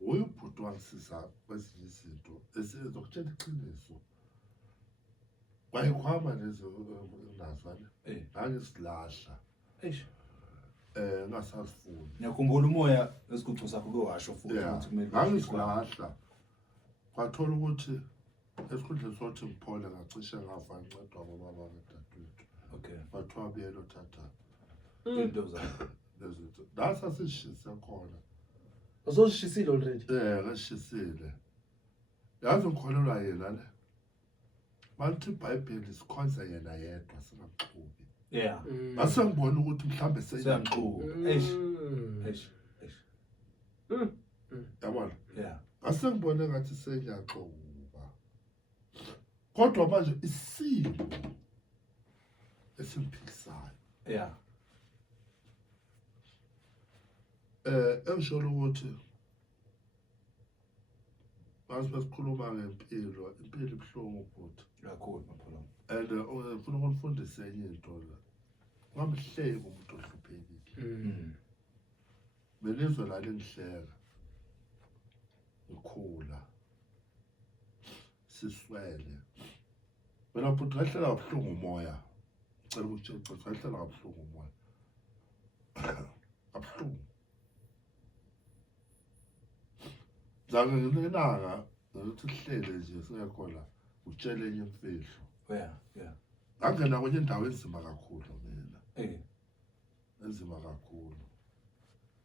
Uyibhuti wangisiza kwezinye izinto esizokutshela iqiniso. Kwayikhwama lezo nazwana. Ngangisilahla. Eish. Ngasasifuni. Ngiyakhumbula umoya esigucu sakho kwasho futhi ukuthi kumele ngangisilahla. Kwathola ukuthi esikhundleni sokuthi ngiphole ngacishe ngafa ngincedwa ngobaba kadadewethu. Okay. Bathiwa buyela uthatha into zakho. lezinto. Lasa sishise khona. Uzoshisile already. Ngashisile. Yazi ngikholelwa yena le. Manje iBhayibheli sikhonza yena yedwa singaxhubi. Yeah. Base ngibona ukuthi mhlambe seyamxhuba. Eish. Yabona? Yeah. Base ngibona ngathi seyaxhuba. Kodwa manje isimo esimphikisayo. Yeah. Engisholo ukuthi basikhuluma ngempilo, impilo ibhlungu futhi kakhulu mapholo. and ufuna ukufundisa enye into la. Ngamhleki umuntu ohluphekile. Belizwe la lengihleka. Ukhula. Siswele. Mina futhi ngahlela kabuhlungu umoya. Ngicela ukutshela ngahlela kabuhlungu umoya. Kabuhlungu. Zange nginenanga ukuthi sihlele nje singekhona utshele enye imfihlo. Yeah. Ngangena kwenye indawo enzima kakhulu mina. Enzima kakhulu.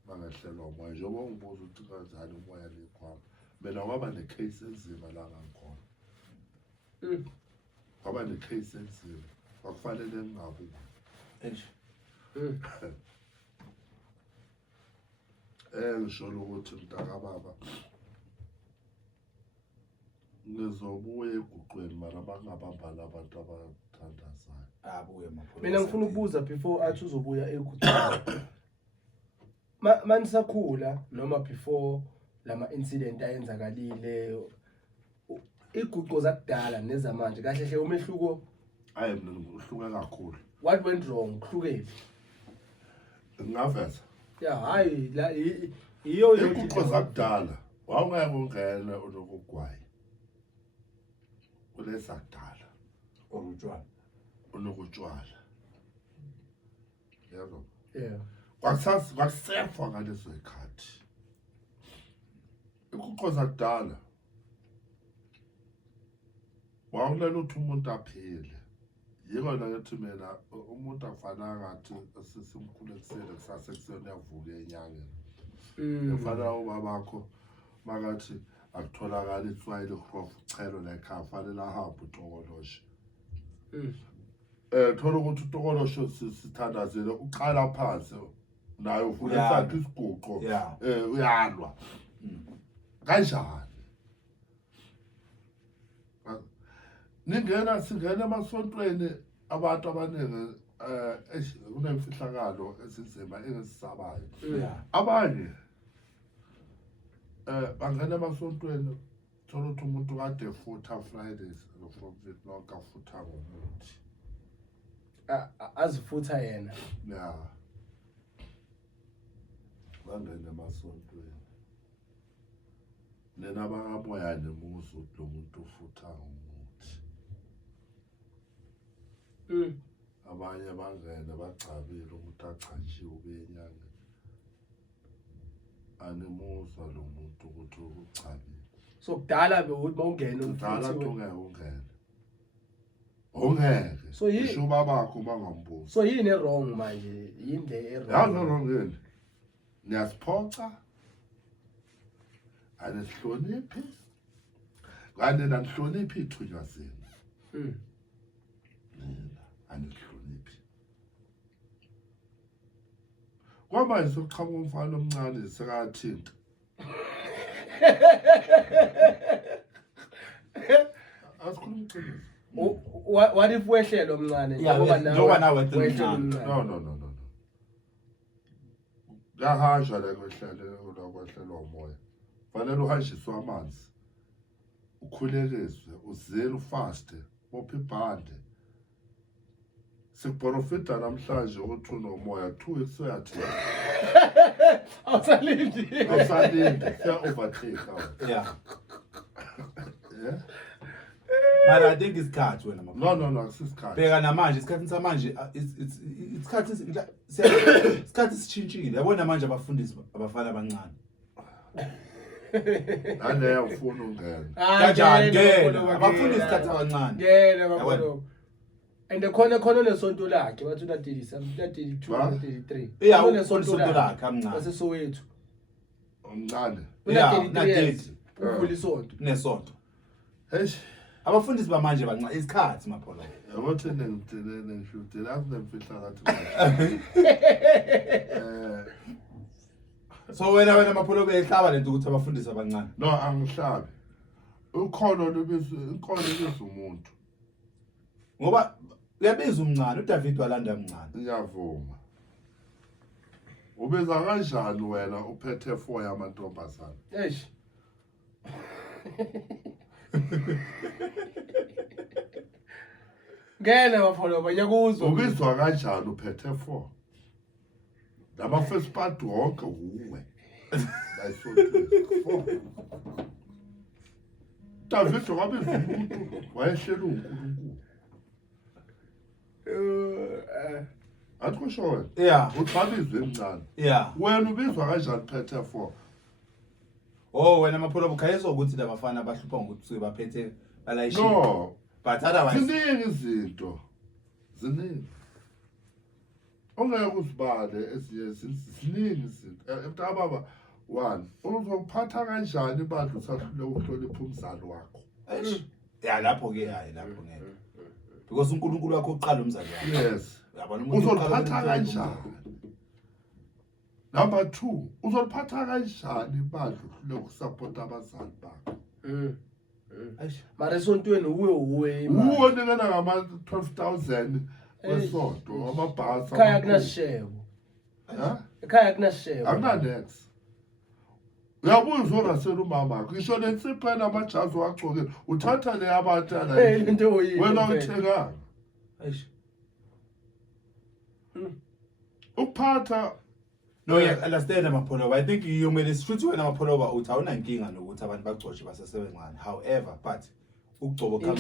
Bangahlelwa umoya njengoba ungibuza ukuthi kanjani umoya lekhwama. Mina kwaba necase enzima la ngakhona. Kwaba necase enzima. Kwakufanele ngingabuyi. Eish. Ngisholo ukuthi mntaka baba ngizobuya eguqweni mara bangabambana abantu abathandazayo. Abuye mapholo. Mina ngifuna ukubuza before athi uzobuya eGuthula. Manisakhula noma before lama incident ayenzakalile iguqo zakudala nezamanje kahle hle umehluko. Hayi mina ngihluke kakhulu. What went wrong? Kuhlukile. Ngingaveza. Yeah, hayi la iyo Iguqo zakudala wawungeke ungene unokugwayi. Kulesakudala Olutshwana. unokutshwala. Yebo. Yeah. Kwakusefa ngalezo ikhathi. Iguqo zakudala wawulela ukuthi umuntu aphile. Yikona ngithi mina umuntu akufanele ngathi sesimkhulu ekuseni kusasa ekuseni uyavuka enyangeni. Kufanele ubabakho makathi akutholakala itswayile khrof chelo la ekhaya fanele ahambe uTokoloshe. Thola ukuthi uTokoloshe sithandazele uqala phansi nayo uvula sakhe isiguqo uyalwa kanjani singena emasontweni abantu abaningi kunemfihlakalo esinzima engisisabayo abanye bangena emasontweni thola ukuthi umuntu kade futha Fridays from lonke afutha ngomuthi azifutha yena bangena emasontweni nena bakamoya nemuzi ukuthi lo muntu ufutha ngomuthi abanye bangena bagcabile ukuthi achatshiwe benyanga animuza lo muntu ukuthi uchabile so kudala bewuthi bawungena kudala ungeke so yisho babakho bangambuzi so yini wrong manje yini le wrong yini niyasiphoxa anihloniphi kanti nanihloniphi ithunywa zenu anihloniphi kwamanje sokuqhamuka umfana omncane sekathinta asikhuluma iqiniso what if wehlelo omncane njengoba nawe no yahasha la kwehlelo umoya fanele uhanjiswe amanzi ukhulekiswe uzele ufaste bophe ibhande sikuprofita namhlanje ukuthi unomoya 2 weeks uyathi awusalindi siya overtake yeah but I think isikhathi wena no akusisikhathi bheka namanje isikhathi samanje isikhathi sishintshile yabona manje abafundisi abafana abancane aleyo ufuna ungena kanjani ngena abafundisi isikhathi abancane ngena bafolo and khona nesonto lakhe bathi una 37 32 33 nesonto lakhe amncane wasesowethu omncane una 33 uvula isonto nesonto eish abafundisi bamanje bancane isikhathi mapholo yabo thene ngithelene ngishuthi la kunemfihla kathi so wena mapholo behlaba lento ukuthi abafundisi abancane no angihlabi ukholo lubiza umuntu ngoba uyabiza umncane uDavid walanda umncane ngiyavuma ubiza kanjani wena uphethe 4 yamantombazana eish ngena bafolo banyakuzwa ubizwa kanjani uphethe 4 lama first part wonke uwe layisonto David wabiza umuntu wayehlela uNkulunkulu akusho wena yeah uxabizwe emncane yeah wena ubizwa kanjani phethe 4 oh wena mapholo bukhayizwa ukuthi labafana abahlupha ngokuthi baphethe balayishe no but otherwise ziningi izinto ziningi ongeke uzibale ziningi izinto mntababa 1 uzophatha kanjani ibandla usahlule ukuhlonipha umzali wakho yeah lapho ke hayi lapho ngeke because uNkulunkulu wakho uqala umzali wakho yes uzoliphatha kanjani number 2 uzoliphatha kanjani ibandla lokusupport abazali bakho mara esontweni uwe unikana ngama 12,000 kwesonto amabhasi ekhaya kunashebo ekhaya kunashebo akunanex uyabuza urasela umama wakho ngisho lensipha namajazi wagcokile uthatha le abatana into oyini wena uthekanga ukuphatha no yeah understand mapholo I think you made futhi wena mapholo uthi awuna inkinga nokuthi abantu bagcotshe basesebencane however but ukugcobo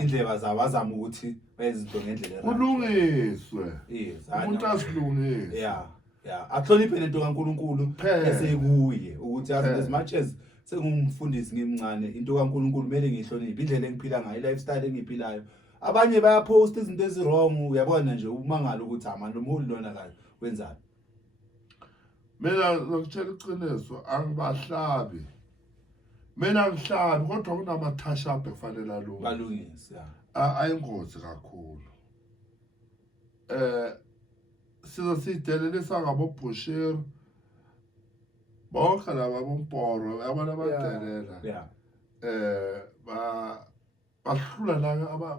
indlela zabo azama ukuthi benze izinto ngendlela kulungiswe yes umuntu asilungise yeah ahloniphe lento kaNkulunkulu esekuye ukuthi as much as sengumfundisi ngimncane into kaNkulunkulu kumele ngihloniphe indlela engiphila ngayo lifestyle engiphilayo abanye bayapost izinto ezirong uyabona nje umangalo ukuthi amanje umuntu lona kahle wenzani mina ngokutshela iqiniso angibahlabi mina ngihlabi kodwa kunamathasha bekufanele alunge balungise ayingozi kakhulu sizodelelisa ngabobhushiri bonke laba bomporo yabona abadelela Yeah. bahlula la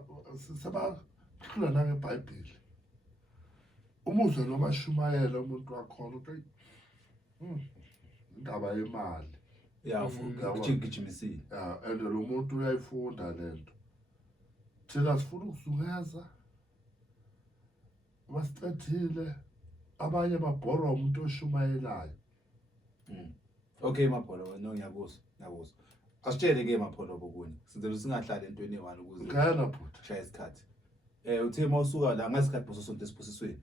sebahlula la ngeBhayibheli umuzwe noma shumayela umuntu wakhona ukuthi indaba yemali Yeah, ujigijimisile. and lo muntu uyayifunda lento thina sifuna ukuzungeza masicethile abanye babhora umuntu oshumayelayo. Okay Mapholo no ngiyakuzwa. Asitshele ke Mapholo bokunye. Sizelo singahlala entweni e1 ukuze Ngana phutha shaya isikhathi. Uthe mawusuka la ngasikhathi bososonto esiphosisweni.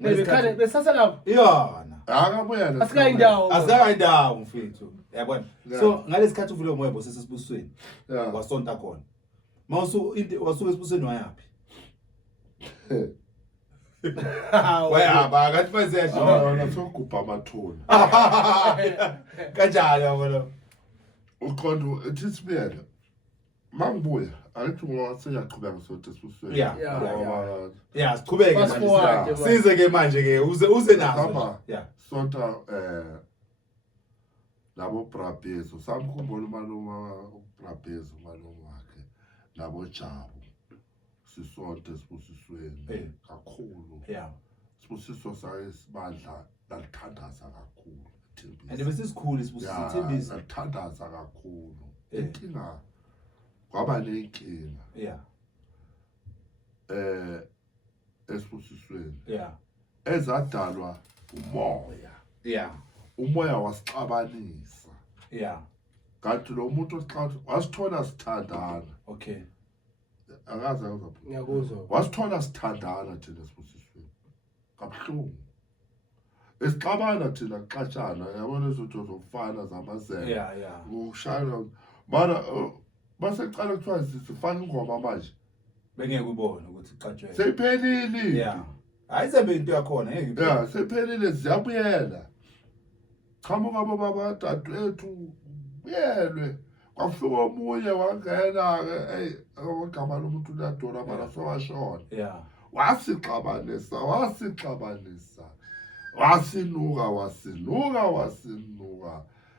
Bekhane besasa lapho. Iyona. akabuyela Asika indawo. Asika indawo mfethu. Yabona. So ngalesikhathi uvule umoya bosesibusweni. Wasonta khona. Mawusuka wasuka esibusweni wayapi? Wayaba ngathi mase wona sokubha amathuna kanjalo yabona. uqondo ethi sibuyele mangibuya ayithi ngoba seyaqhubeka ngisonto esibusweni. Yeah, siqhubeke manje. Size ke manje ke uze nazo. Yeah. Sonta labo Brabezo samkhumbula umaluma uBrabezo umaluma wakhe nabo Jabu sisonto esibusisweni kakhulu. Yeah. Sibusiso sayisibandla lathandaza kakhulu ethembisa. And besisikhulu isibusiso ethembisa. Lathandaza kakhulu. Inkinga kwaba nenkinga. Yeah. Esibusisweni. Yeah. Ezadalwa umoya. Yeah. Umoya wasixabanisa. Yeah. Kanti lo muntu wasithola sithandana. Okay. Akaze uzaphuza. Ngiyakuzwa. Wasithola sithandana thina esibusisweni. Kabuhlungu. Esixabana thina xatshana yabona izotho zofana zamazela. Yeah. Ukushayela mana baseqala kuthiwa sifana ingoma manje. Bengeke ubone ukuthi iqatshwe. Seyiphelile. Yeah. Ayisembe into yakhona ngeke. Yeah, seyiphelile ziyabuyela. Qhamuka baba dadwethu buyelwe. Kwafika omunye wangena ke ogama lomuntu uyadora mara sowashona. Yeah. Wasixabanisa.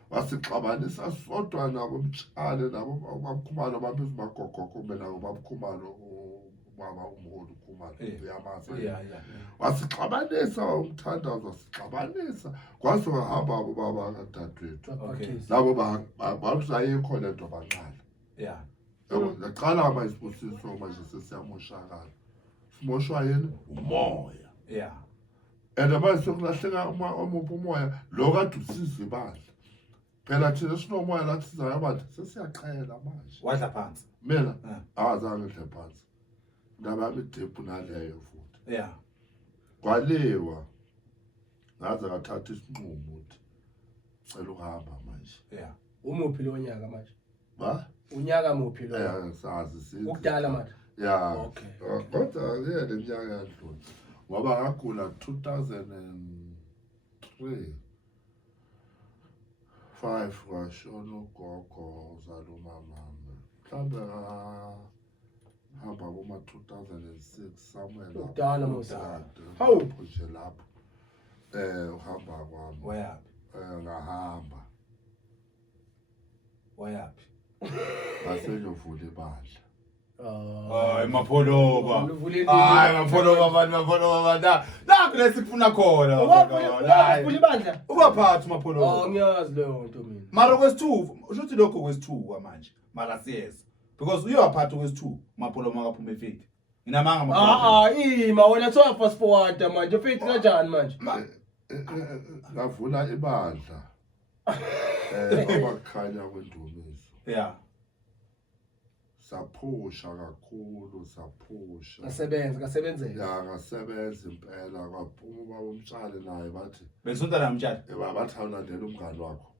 Wasixabanisa sodwa nabo mtshale nabo babukhumalo babiza magogoko mina ngobabukhumalo ubaba umholi ukhumalo uyamazi. Yeah. Wasixabanisa umthandazo wasixabanisa kwase wahamba ubaba kadadwethu. Okay. Labo babusayikho lento banqala. Yeah. Yaqala ama isibusiso manje sesiyamoshakala. Simoshwa yini umoya. Yeah. And manje sokulahleka umoya lo kade usiza ibandla. Phela thina sinomoya lathi sizayo abantu sesiyaqhela manje. Wadla phansi. Mina awazange ngidle phansi. Ndaba yami idephu naleyo futhi. Yeah. Kwaliwa. Ngaze ngathatha isinqumo ukuthi cela uhamba manje. Yeah. Umuphi lo nyaka manje? Ba? Unyaka muphi lo? Sazi sithi. Ukudala manje. Yeah. Okay. Kodwa yena iminyaka yadlula. Ngoba ngagula 2003. 5 washona ugogo uzalumama. Mhlawumbe hamba kuma 2006 somewhere lapho. Udala Musa. Hawu nje lapho. Uhamba kwami. Wayapi? Ngahamba. Wayapi? Ngaseyovula ibandla. Hayi Mapholoba. Hayi Mapholoba la kulesifuna khona. Uvula ibandla. Ubaphathi Mapholoba. Ngiyazi leyo nto mina. Mara kwesi2 ushuthi lokho kwesi2 manje. Mara siyeza. Because uyaphatha kwesi2 Mapholoba akaphuma eFaith. Nginamanga Mapholoba. Ma wena so fast forward manje Faith kanjani manje? Ngavula ibandla. Abakhanya kwendumiso. Yeah. Saphusha kakhulu saphusha. Ngasebenzela. Ya ngasebenza impela kwaphuma ubaba umtshali naye bathi. Besonta la mtshali. Bathi awulandela umngane wakho.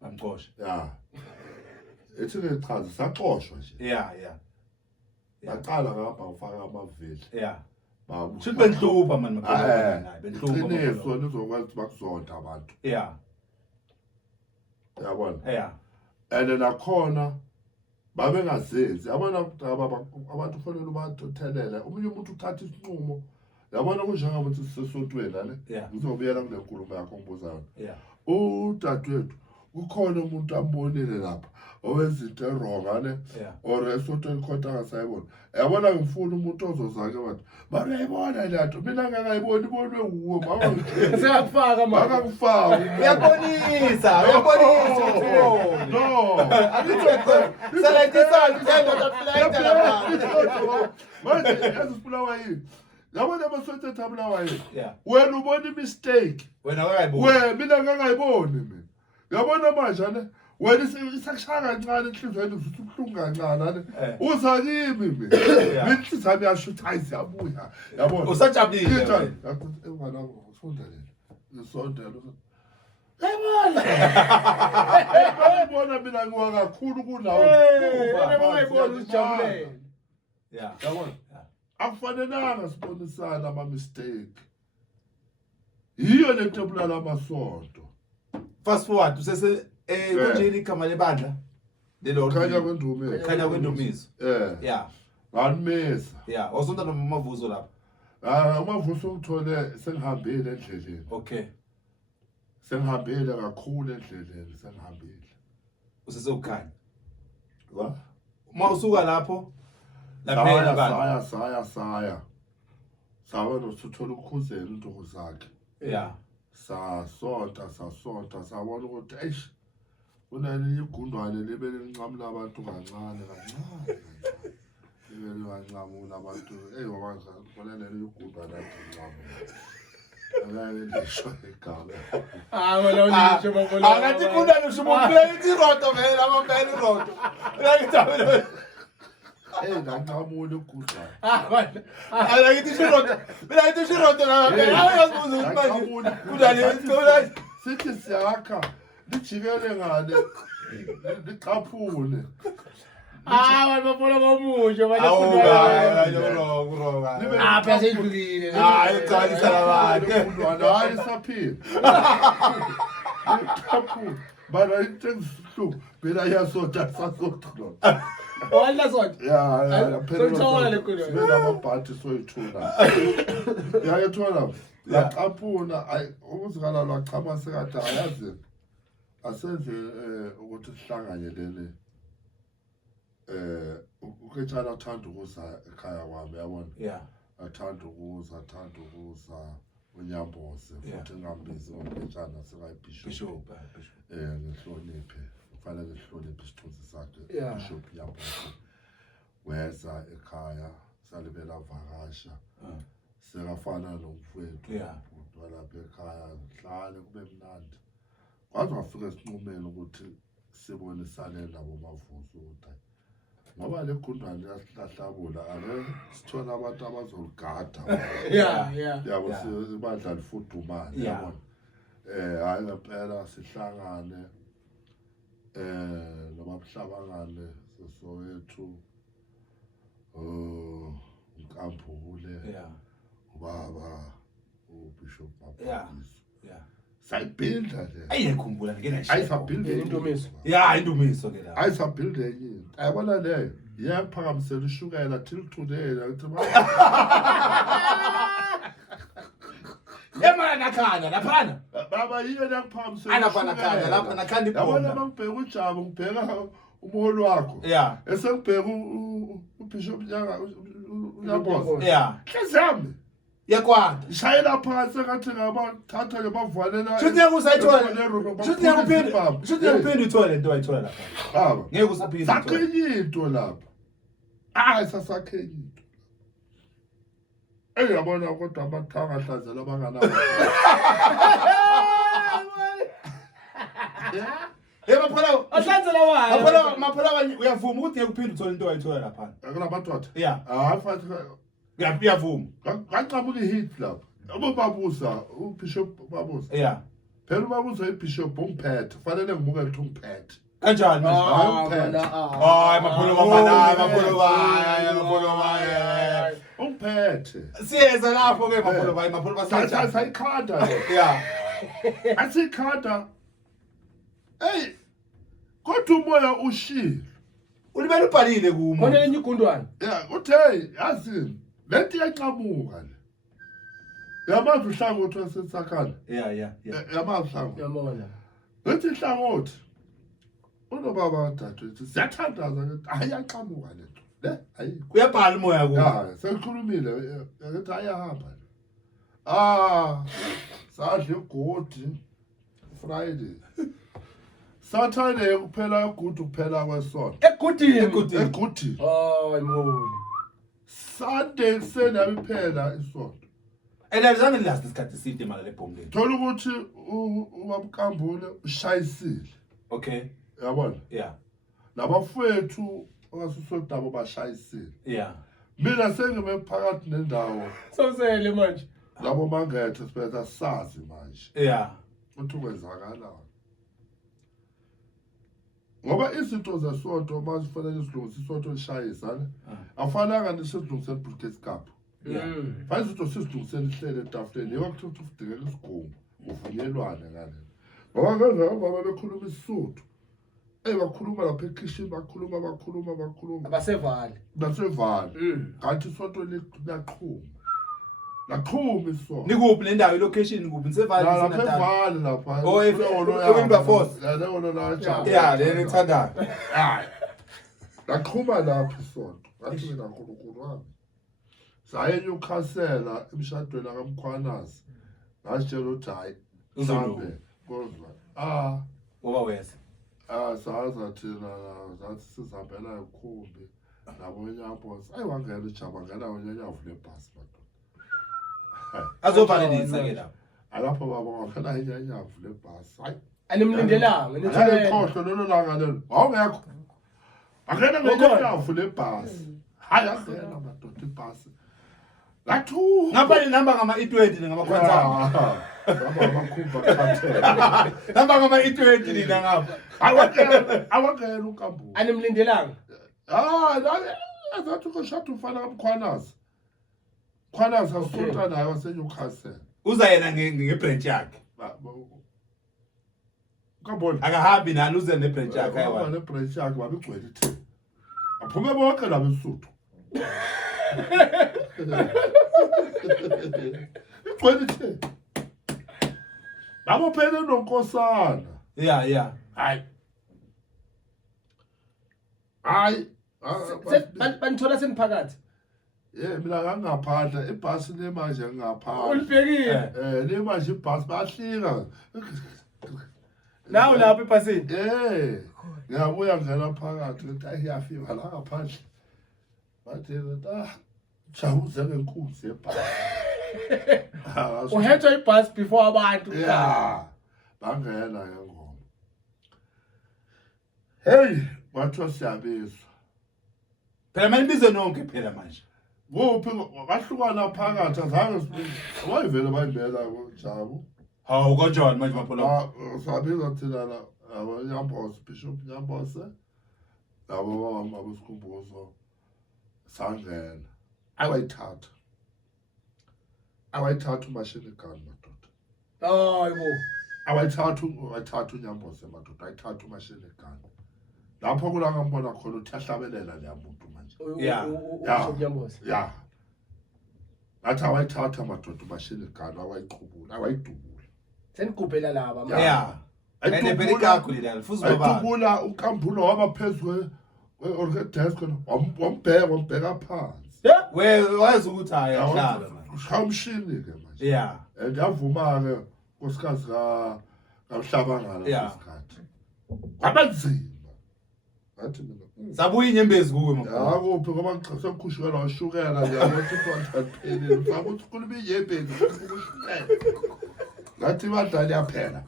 Bamxosha. Ya. Ethi ngechaza saxoshwa nje. Yeah. Yaqala ngapha ufaka amavili. Yeah. Babu. Shithi benhlupha manje Mapholoba naye benhlupha. Iqiniso nizokwazi ukuthi bakuzonda abantu. Yeah. Yabona? Yeah. And nakhona babengazenzi abantu kufanele bathelele omunye umuntu uthatha isinqumo yabona kunjenga ukuthi sisesontweni ne Yeah. ngizobuyela kule nkulumo yakho ngibuzayo Yeah. udadewethu kukhona umuntu ambonile lapha owenza into wrong ne Yeah. or esontweni khona angasayibona yabona ngifuna umuntu ozozake bathi mara uyayibona lento mina ngangayiboni ibonwe uwe mama Siyakufaka manje. akakufaka Uyabonisa. no Selekisa mthengo taflight lapha. manje yazifulawa yini yabona amasonto ethabulawa yini Yeah. wena ubona imistake Wena akayiboni. mina ngangayiboni mina yabona manje ne wena isakushaya kancane enhlizweni uzuthi ubuhlungu kancane ne uza kimi mina inhliziyo yami yasho ukuthi hayi siyabuya yabona Usajabulile. engwana usondelele isondele yabona mina ngiwa kakhulu kunawe Wena ungayibona ujabulele. Yeah. yabona akufanelanga sibonisana ama-mistake yiyo le nto ebulala amasonto Fast forward usese kunjeni igama lebandla lelo khanya kwendumiso khanya kwendumiso. Yeah. nganimisa Yeah. Osonta nomamavuzo lapha. umavuso ngithole sengihambile endleleni Okay. sengihambile kakhulu endleleni sengihambile Usese ukhanya. wa Uma usuka lapho laphela bani? saya sabona usuthola ukukhuzela intoku zakhe Yeah. sasonta sabona ukuthi eish unelinye igundwane libe lincamula abantu kancane libe lincamula abantu wabanza khona lelinye igundwane athi lisho igama Wena unisho babona. Akathi kuna nishumuphela iroto vela amabhela iroto. Uyakuthabela. ngancamula igundwane Akathi shiroto. Mina ithi shiroto la. Ayazibuza ukuthi manje kudale sithi siyakha lijikele ngale licaphule Wena babona komusho bale kuroga. phela seyidlulile. Hayi cha isalabantu. hayi saphila licaphule bara into engisihlupho phela iyasonta sasonta lona Wala sonke. Soyithola le nkulumo. phela amabhathi soyithula yayethola laqaphuna ukuzikala lwachama sekade ayazi asenze ukuthi sihlanganyelene uketshana uthanda ukuza ekhaya kwami yabona Yeah. athanda ukuza unyamboze futhi ngambizi ngoketshana sekayibishop Bishop. ngihloniphe kufanele sihloniphe isithunzi sakhe Yeah. bishop nyamboze weza ekhaya salibela vakasha sekafana nomfowethu Yeah. walapha ekhaya hlale kube mnandi kwaze wafika esinqumeni ukuthi sibonisane nabo mavuso ukuthi ngoba le gundwane yasihlahlabula ake sithola abantu abazoligada Yeah. yabo sibadla lifudumane yabona hayi ngempela sihlangane nobabuhlabangane sosowethu Ngcobo Yeah. ubaba ubishop Yeah. Maphoyisa Yeah. sayibhilda le Ayikhumbula ngeke ayisabhilda Indumiso. Yeah, indumiso ke la. ayisabhilda enye ayibona leyo iyaphakamisela ishukela till today ukuthi Yema nakhanya laphana. baba yiyo nakuphakamisela Alapha nakhanya lapha nakhanda yabona ibhola. mangibheka ujabo ngibheka umholi wakho Yeah. esengibheka ubishop unyamboze Yeah. hlezami Yakwanda. ishayela phansi ngathi ngabathatha nje bavulela Shuthi yakuzayithola. Shuthi yakuphinda uthole into ayithola lapha. baba Ngeke usaphinde. sakhenye into lapha hayi sasakhenye into yabona kodwa amathanga ahlazela abanganabo Maphela. Ahlanzela wani? Maphela uyavuma ukuthi ngeke uphinde uthole into ayithola lapha. akulabathatha Yeah. hayi fathi Uyavuma. ngaqhamuka ihit lapha ubabuza ubishop babuza Yeah. phela ubabuza ibishop ungiphethe kufanele ngimukele ukuthi ungiphethe Kanjani manje? Hayi mapholo baya. ungiphethe Siyeza lapho ke mapholo basacha. sayikhanda Yeah. asikhanda hey kodwa umoya ushilo Ulibele ubhalile kumo. Khona enye igundwane. yeah uthe yazi lento iyanqamuka le Yamazi uhlangothi wasesakhala. Yeah. Yamazi uhlangothi. Yabona. Lethi ihlangothi. Unobaba dadewethu siyathandaza ke ayaqhamuka lento. Le ayikho. Kuyabhala umoya ku. Ya, sekukhulumile ngathi ayahamba. Sadle igodi Friday. Saturday kuphela igodi kuphela kwesonto. Egudi. Oh, imoli. Sunday senabiphela isonto. Elazange last isikhathi eside manje lebhombeni. Thola ukuthi ubamkambule ushayisile. Okay. Yabona? Yeah. Nabafethu ongasusodabo bashayisile. Yeah. Mina sengime phakathi nendawo. Somsele manje. Labo mangethe siphetha sazi manje. Yeah. Uthi kwenzakala. Ngoba izinto zesonto manje kufanele isilungise isonto lishayisana. Afananga nisidlungisela briquette cup. Yeah. Fanele izinto sizilungisela ihlele etafuleni. Yebo kuthi ufudekela isigungu uvunyelwane ngale. Ngoba ngeke baba bekhuluma isisuthu. Bakhuluma lapha ekitchen bakhuluma. Abasevali. Basevali. Kanti isonto liyaqhuma. Laqhuma isonto. Nikuphi le ndawo location kuphi nisevali Lapha evali lapha. Oh, eWindow Force. Ya lelo la cha. Yeah, le ngithandayo. Hayi. Laqhuma lapha isonto. Ngathi mina nkulunkulu wami. Saye Newcastle emshadweni kaMkhwanazi. Ngasitshela ukuthi hayi Uzolunga. Kozwa. Ngoba wese. Saza thina zathi sizihambela ekhumbi nabo enyabos. Wangena ujaba ngena onyanyavu lebhasi madoda. Azovalidisa ke lapho. Alapho baba wangena inyanyavu lebhasi. Hayi. Animlindelanga Ngale khohlo lelo langa lelo. Awungekho. Angena ngenyavu lebhasi. Hayi angena madoda ibhasi. Lathu. Ngapha inamba ngama E20 ngama quantum. Namba ngama E20 lina ngapha. Awangena uNkambu. Animlindelanga. Azathi kushada ufana kaMkhwanazi. Khwanazi asonta naye waseNewcastle. Uza yena ngebranch yakhe. Kabona. Akahambi nani uze nebranch yakhe ayiwa. Ne branch yakhe babigcwele ithe. Aphume bonke labo eSuthu. Igcwele ithe. Babo phela nonkosana. Yeah. Hayi. Banithola seniphakathi. Mina ngangaphandle ibhasi le manje ngaphandle. Ulibhekile. Le manje ibhasi bahlika. Nawu lapha ebhasini. Ngiyabuya ngena phakathi ukuthi ayafika la ngaphandle. Bathi jabuze ngenkunzi yebhasi. Uhethwa ibhasi before abantu. Yeah. Bangena ngengoma. Hey, batho siyabizwa. Phela manje bize nonke phela manje. Wophi bahlukana phakathi azange wayivele bayibela Jabu. Hawu kanjani manje maphola? Sabiza thina la abanyambos Bishop Nyambose. Labo abosikhumbuzo sangena. Awayithatha umashini gun madoda. Hayibo. Awayithatha uNyambose madoda. Ayithatha umashini gun. Lapho kulanga ngibona khona uthi ahlabelela le muntu manje. Yeah. Yeah. Athi awayithatha madoda umashini gun awayiqhubula awayidubula. Senigubhela laba. Yeah. Ene phela ikakho lena futhi baba. Ayidubula uNkambulo wabaphezulu desk wambheka phansi. Wazi ukuthi hayi ahlala manje. Ushamshini ke manje. Yeah. Ngiyavuma ke nkosikazi kaMhlabangala lesikhathi. Kwabanzima. Ngathi mina Sabuya inyembezi kuwe mfowethu. Kuphi ngoba ngixhase ukukhushukela washukela ngiyathi kwathathele mfaka ukuthi khuluma inyembezi ukushukela. Ngathi badlali yaphela la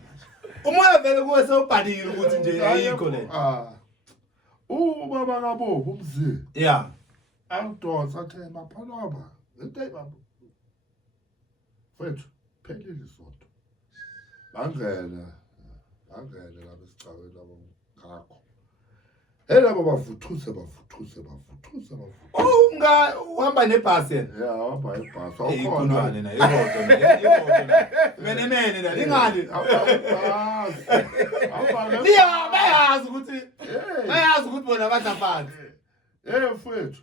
manje. Umoya vele kuwe sewubhalile ukuthi nje ayikho le. Ubaba kaBobo umzini. Yeah. Angidonsa athe maphalaba. Ngente baba. Mfethu phelile isonto. Bangena lapha esicaweni labo ngakho. Labo bavuthuse. Uhamba nebhasi yena. Yeah, wahamba ibhasi. Awukhona na imoto. Mene na ingani? Bayazi ukuthi bona badla phansi. Mfethu.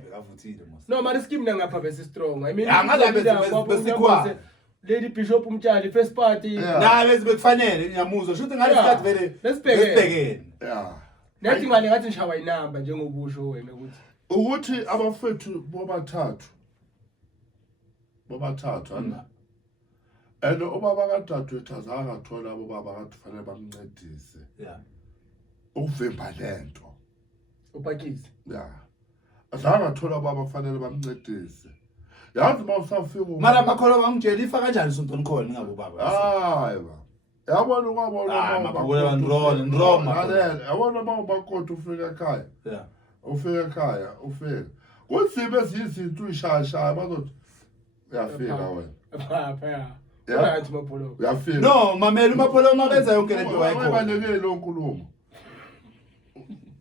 Bekavuthile mos. No, manje scheme nangapha bese strong. I mean, besikhwa. Lady Bishop umtshali first party. Na bese bekufanele ngiyamuzwa. Shuthi ngalesikhathi vele lesibhekene. Yeah. Nathi ngale ngathi ngishawa inamba njengobusho wena ukuthi abafethu bobathathu and ubaba kadadewethu azangathola abobaba kade kufanele bamncedise ukuvimba lento upakisi azangathola abobaba kufanele bamncedise yazi mawusafika mara amakholwa bangitshela ifa kanjani isonto nikhona ngabo baba hayi ba yabona ukwabona mabakule wrong yabona mawubakoda ufika ekhaya ufika ekhaya ufika kunzima eziyizinto uyishaya bazothi uyafika wena uyafika no mamela uMapholo mabenza yonke lento wayibalekile lo nkulumo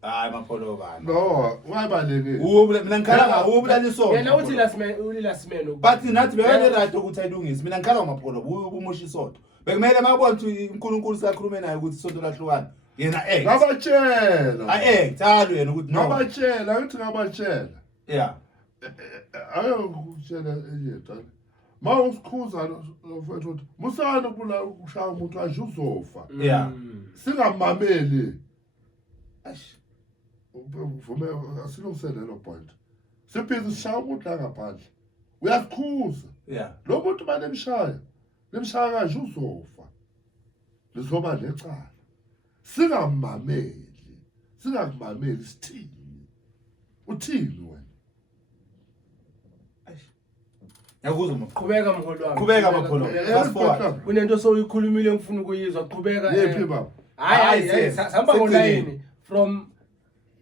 hayi Mapholo bani no wayibalekile mina ngikhala ngawo ubulaliso yena uthi last man but nathi bekane right ukuthi ayilungise mina ngikhala uMapholo ubumusha isonto bekumele makubona ukuthi uNkulunkulu sakhulume naye ukuthi isonto lahlukana yena ngabatshela talo yena ukuthi no ngabatshela ayokutshela eyethu mawusikhuza mfethu musana kula ukushaya umuntu anje uzofa singamameli vume asilungisele lo point sibhizi sishaya umuntu la ngaphandle uyasikhuza lo muntu banemshaya kanje uzofa lizoba necala singamameli sithini uthini wena yakuzwa qhubeka mholo wami qhubeka Mapholo fast forward kunento soyikhulumile ngifuna ukuyizwa qhubeka yephi baba hayi sihamba ngoline from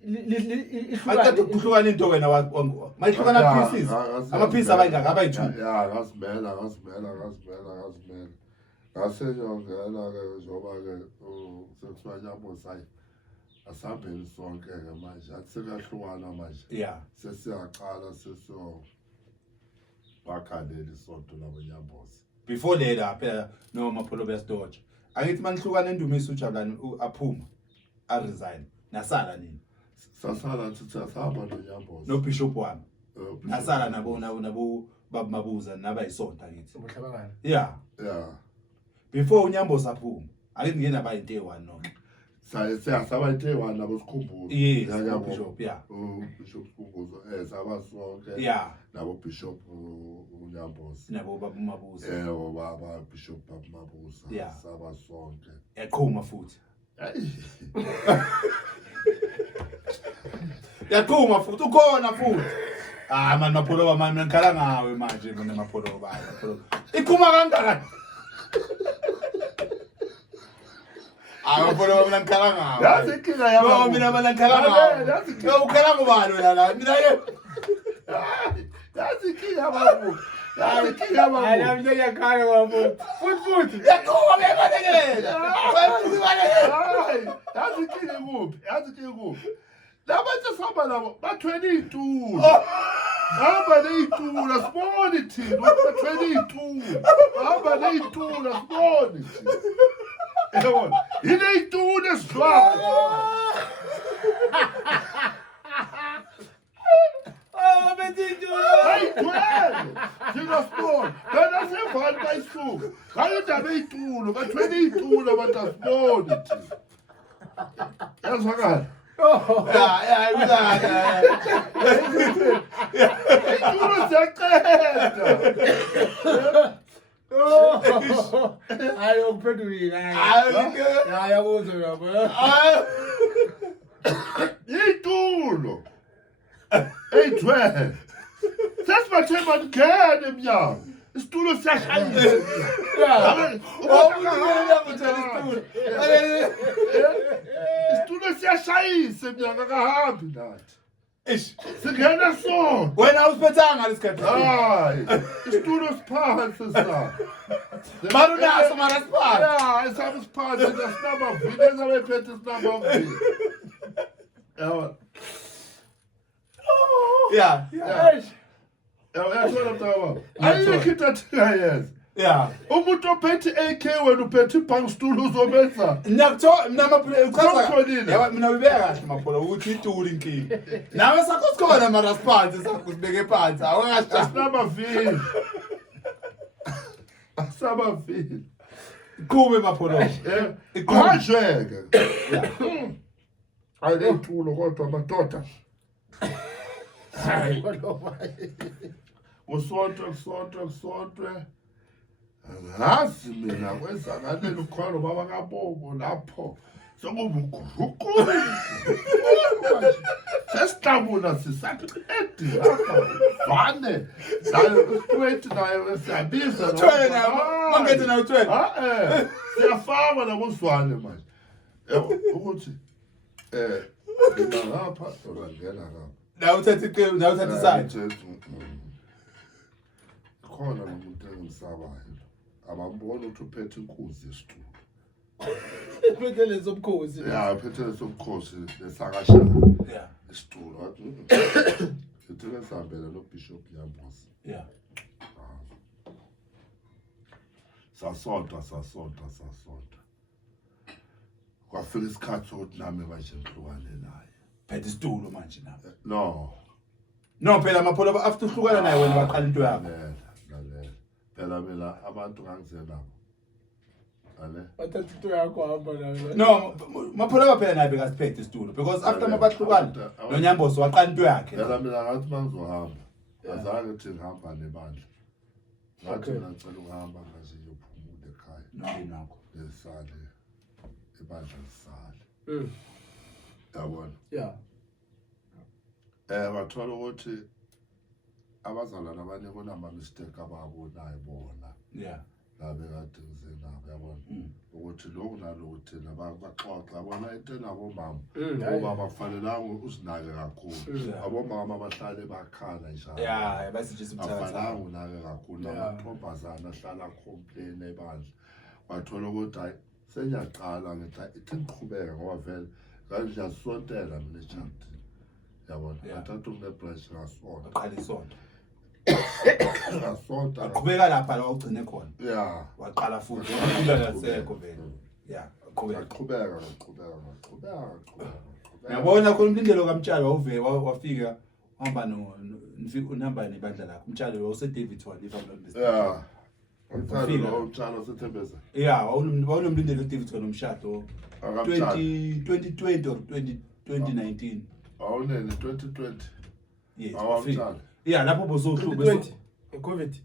ihlukana ukuhlukana into wena mayihlukana pieces ama-pieces abayingaka abayi-2 ngasimela ngaseyongena-ke njengoba-ke sekusibanyambosayi asihambeni sonke-ke manje athi sekahlukana manje sesiyaqala bakhalela isonto labonyambozi before lela phela no Mapholo besidotsha angithi manihlukana Ndumisa uJabulani aphuma resign nasala nini sasala sithi asihamba nonyambozi no bishop wami nasala nabo babuza nabayisonto angithi ubuhlabakala before uNyambozi aphuma angithi ngena bayinto e1 no siyasaba into e1 nabo sikhumbuzo bishop bishop sikhumbuzo sabasonke nabo bishop uNyambozi nabo babumabuza baba bishop babumabuza sabasonke yaqhuma futhi yaqhuma futhi ukhona futhi man Mapholo manje ngikhala ngawe manje mina Mapholo bani iqhuma kangaka Mapholo mina ngikhala ngawe yazi inkinga yami no mina ngikhala ngawe no ukhala ngubani wena la mina yazi inkinga babu hayi manje yakhala babu futhi yaqhuma bebalekela yazi inkinga kuphi labantu sihamba nabo bathwele iy'tulo hamba ney'tulo asiboni thina bathwele iy'tulo hamba ney'tulo asiboni thina yabona yiney'tulo esidlwayo ayithwele thina siboni bena sevani bayisuka ngale ndaba ey'tulo bathwele iy'tulo abantu asiboni thina yazwakala Ithulo siyaqeda. Hayi ukuphendulile hayi yakuzwa yabo. Ithulo. Eyithwe. Sesibathemba ngene emnyango. Isitulo siyashayisa. Isitulo siyashayisa emnyango akahambi nathi. Singena so. Wena awusiphethanga lesikhathi. Hayi. Isitulo siphansi sa. Marunaso mara siphansi. Yeah, isabe siphansi sinama vili ezabe phethe sinama vili. Yeah. Uyathola mntaka baba. Ayikho into athi yes. Yeah. Umuntu ophethe AK wena uphethe ibhank stool uzobenza. Ngiyakuthola mina amapholo Ukhonile. yabo mina ubeka kahle amapholo ukuthi ituli inkingi. Nawe sakho sikhona ama response sakho sibeke phansi. Awasha. Asinamavili. Asamavili. Kume mapholo. Ikhonjeke. Ayithulo kodwa madoda. Hayi. Kusontwe. Ngazi mina kwenzakalele ukhona baba kaBobo lapho. Sokubukhulu. Sesihlabula sisaqedi lapha. Vane. Nayo straight nayo siyabiza. Uthwele mangethe na uthwele. Siyafaka la kuzwane manje. Yabo ukuthi ngena lapha ngena lapha. Nawe uthatha iqembu, nawe uthatha iside. Khona nomuntu engisabayo. Abambona ukuthi uphethe inkuzi yesitulo. Uphethe lesobukhosi. Yeah, uphethe lesobukhosi lesakashaya. Yeah. Isitulo. Sithele sihambela noBishop Nyambosi. Yeah. Sasonta. Kwafika isikhathi sokuthi nami manje ngihlukane naye. Phethe isitulo manje nawe. No, phela amapholo after uhlukana naye wena waqala into yakho. Lalela. Phela mina abantu ngangizenabo. Ale. Wathatha into yakho hamba nawe. No, mapholo phela naye bekasiphethe isitulo because after mabahlukana noNyambosi waqala into yakhe. Phela mina ngathi mangizohamba. Azange ukuthi ngihamba nebandla. Ngathi ngicela ukuhamba ngaze ngiyophumula ekhaya. Nakho. Lesale. Ibandla lisale. Yabona. Yeah. Bathola ukuthi abazalwana abanye kunama mistake ababonayo bona. Yeah. Labe kade ngizenabo yabona. Ukuthi lokho nalokho thina baxoxa bona into nabo mama. Ngoba bakufanelanga usinake kakhulu. Abomama abahlale bakhala njalo. Yeah, basijisa umthatha. Afananga unake kakhulu. Amantombazana ahlala complain ebandla. Wathola ukuthi hayi senyaqala ngithi ngiqhubeka ngoba vele ngiyasontela mina echanti. Yabona athatha unebrush ngasonto Aqala isonto. ngasonto Aqhubeka lapha la ugcine khona. Yeah, Waqala futhi uphila nasekho vele. Yeah, qhubeka. Yabona khona umlindelo kaMtshalo wafika uhamba unhamba nebandla lakho. Umtshalo wase David waliva lo. Yeah. Umtshalo sethembeza. Yeah, wawunomlindelo uDavid nomshado 2020 or 2019. Awunene 2020. Yes. Awamtshalo. Yeah, lapho bozohluka 2020. COVID.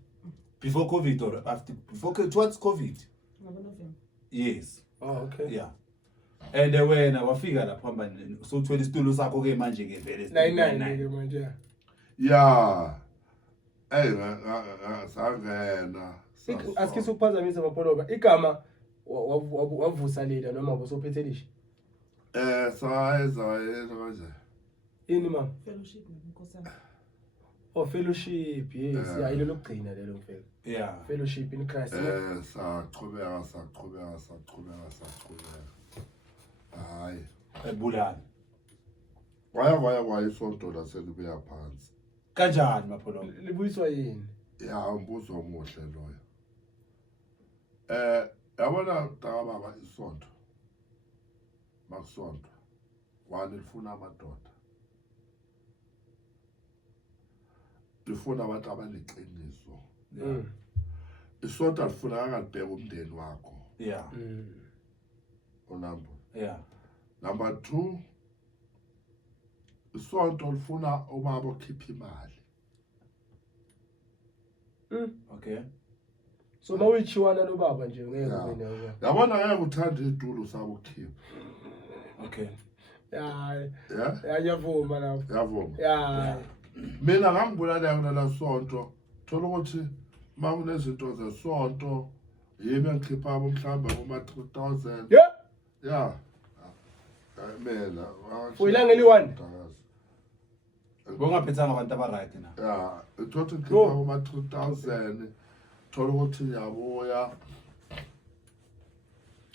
Before COVID or after towards COVID. Yes. Oh, okay. Yeah. And when wafika lapho hamba so 20 isitulo sakho ke manje ke vele 99 manje. Yeah. Sangena. Asikise ukuphazamisa amapholoba. Igama wavusa lela noma bosophethe lishi. Sayeza kanje. Ini mama? Fellowship nenkosana. Oh, fellowship, yes. Yeah, ile lokugcina lelo mfelo. Yeah. Fellowship in Christ. Saqhubeka. Hayi. Ebulana. Waya isonto la selibuya phansi. Kanjani mapholo? Libuyiswa yini? Ya umbuzo omuhle loyo. Yabona baba isonto. Makusonto. Wani lifuna amadoda. Lifuna abantu abaneqiniso. Isonto lifuna akabheka umndeni wakho. Yeah. Unamba. Yeah. Number 2, isonto lifuna ubaba okhipha imali. Okay. So mawichiwana no baba nje ngeke wena. Yabona ngeke uthanda itulo sabo ukukhipha. Okay. Yeah. Yeah? Ngiyavuma lapho. Yavuma. Yeah. Mina ngangibulala yona la sonto, thola ukuthi makunezinto zesonto, yimi engikhipha mhlawumbe kuma 3000. Yeah. Yeah. Mina. Uyilanga eli1. Bongaphethanga abantu abaright na. Yeah, uthothi ngikhipha kuma 3000, thola ukuthi yabuya.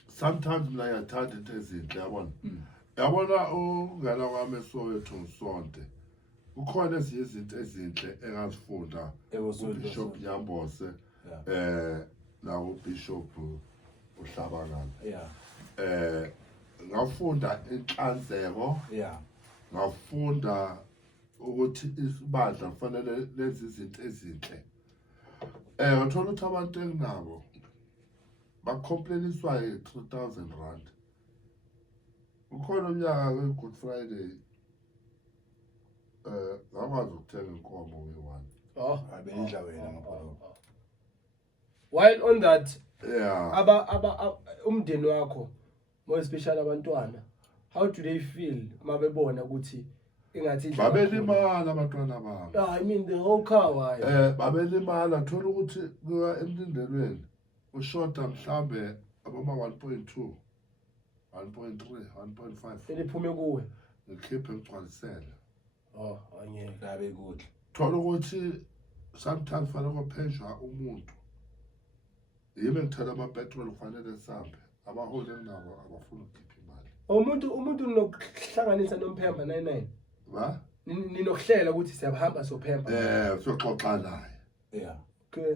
Sometimes mina ngiyathanda into ezinhle yabona. Yabona ungana kwami eSoweto ngisonto. Ukhona izinto ezinhle engazifunda uBishop Nyambose la uBishop uhlabangana. Yeah. Ngafunda inhlanzeko. Yeah. Ngafunda ukuthi isibadla kufanele lenze izinto ezinhle. Uthola ukuthi abantu enginabo bacompleniswa yi-R3,000. Ukhona unyaka we-Good Friday ngakwazi ukuthenga inkomo nge-1. Oh, Abelidla wena mapholo. while on that, Yeah. umndeni wakho, more especially abantwana, how do they feel mabebona ukuthi ingathi Babelimala abantwana bami. I mean the whole car why? Babelimala thola ukuthi kuya emlindelweni ushoda mhlambe aboma 1.2, 1.3, 1.5. Eliphume kuwe. Ngikhiphe ngigcwalisele. Oh, angeke. Kabe good. Thola ukuthi sometimes fanele kopheshwa umuntu. Yimi ngithatha ama-petrol kufanele sambe. Abaholi enginabo abafuna ukukhipha imali. Umuntu nokuhlanganisa nomphemba 99. Ba? Ninokuhlela ukuthi siyahamba sophemba. Siyoxoxa naye. Yeah. Okay.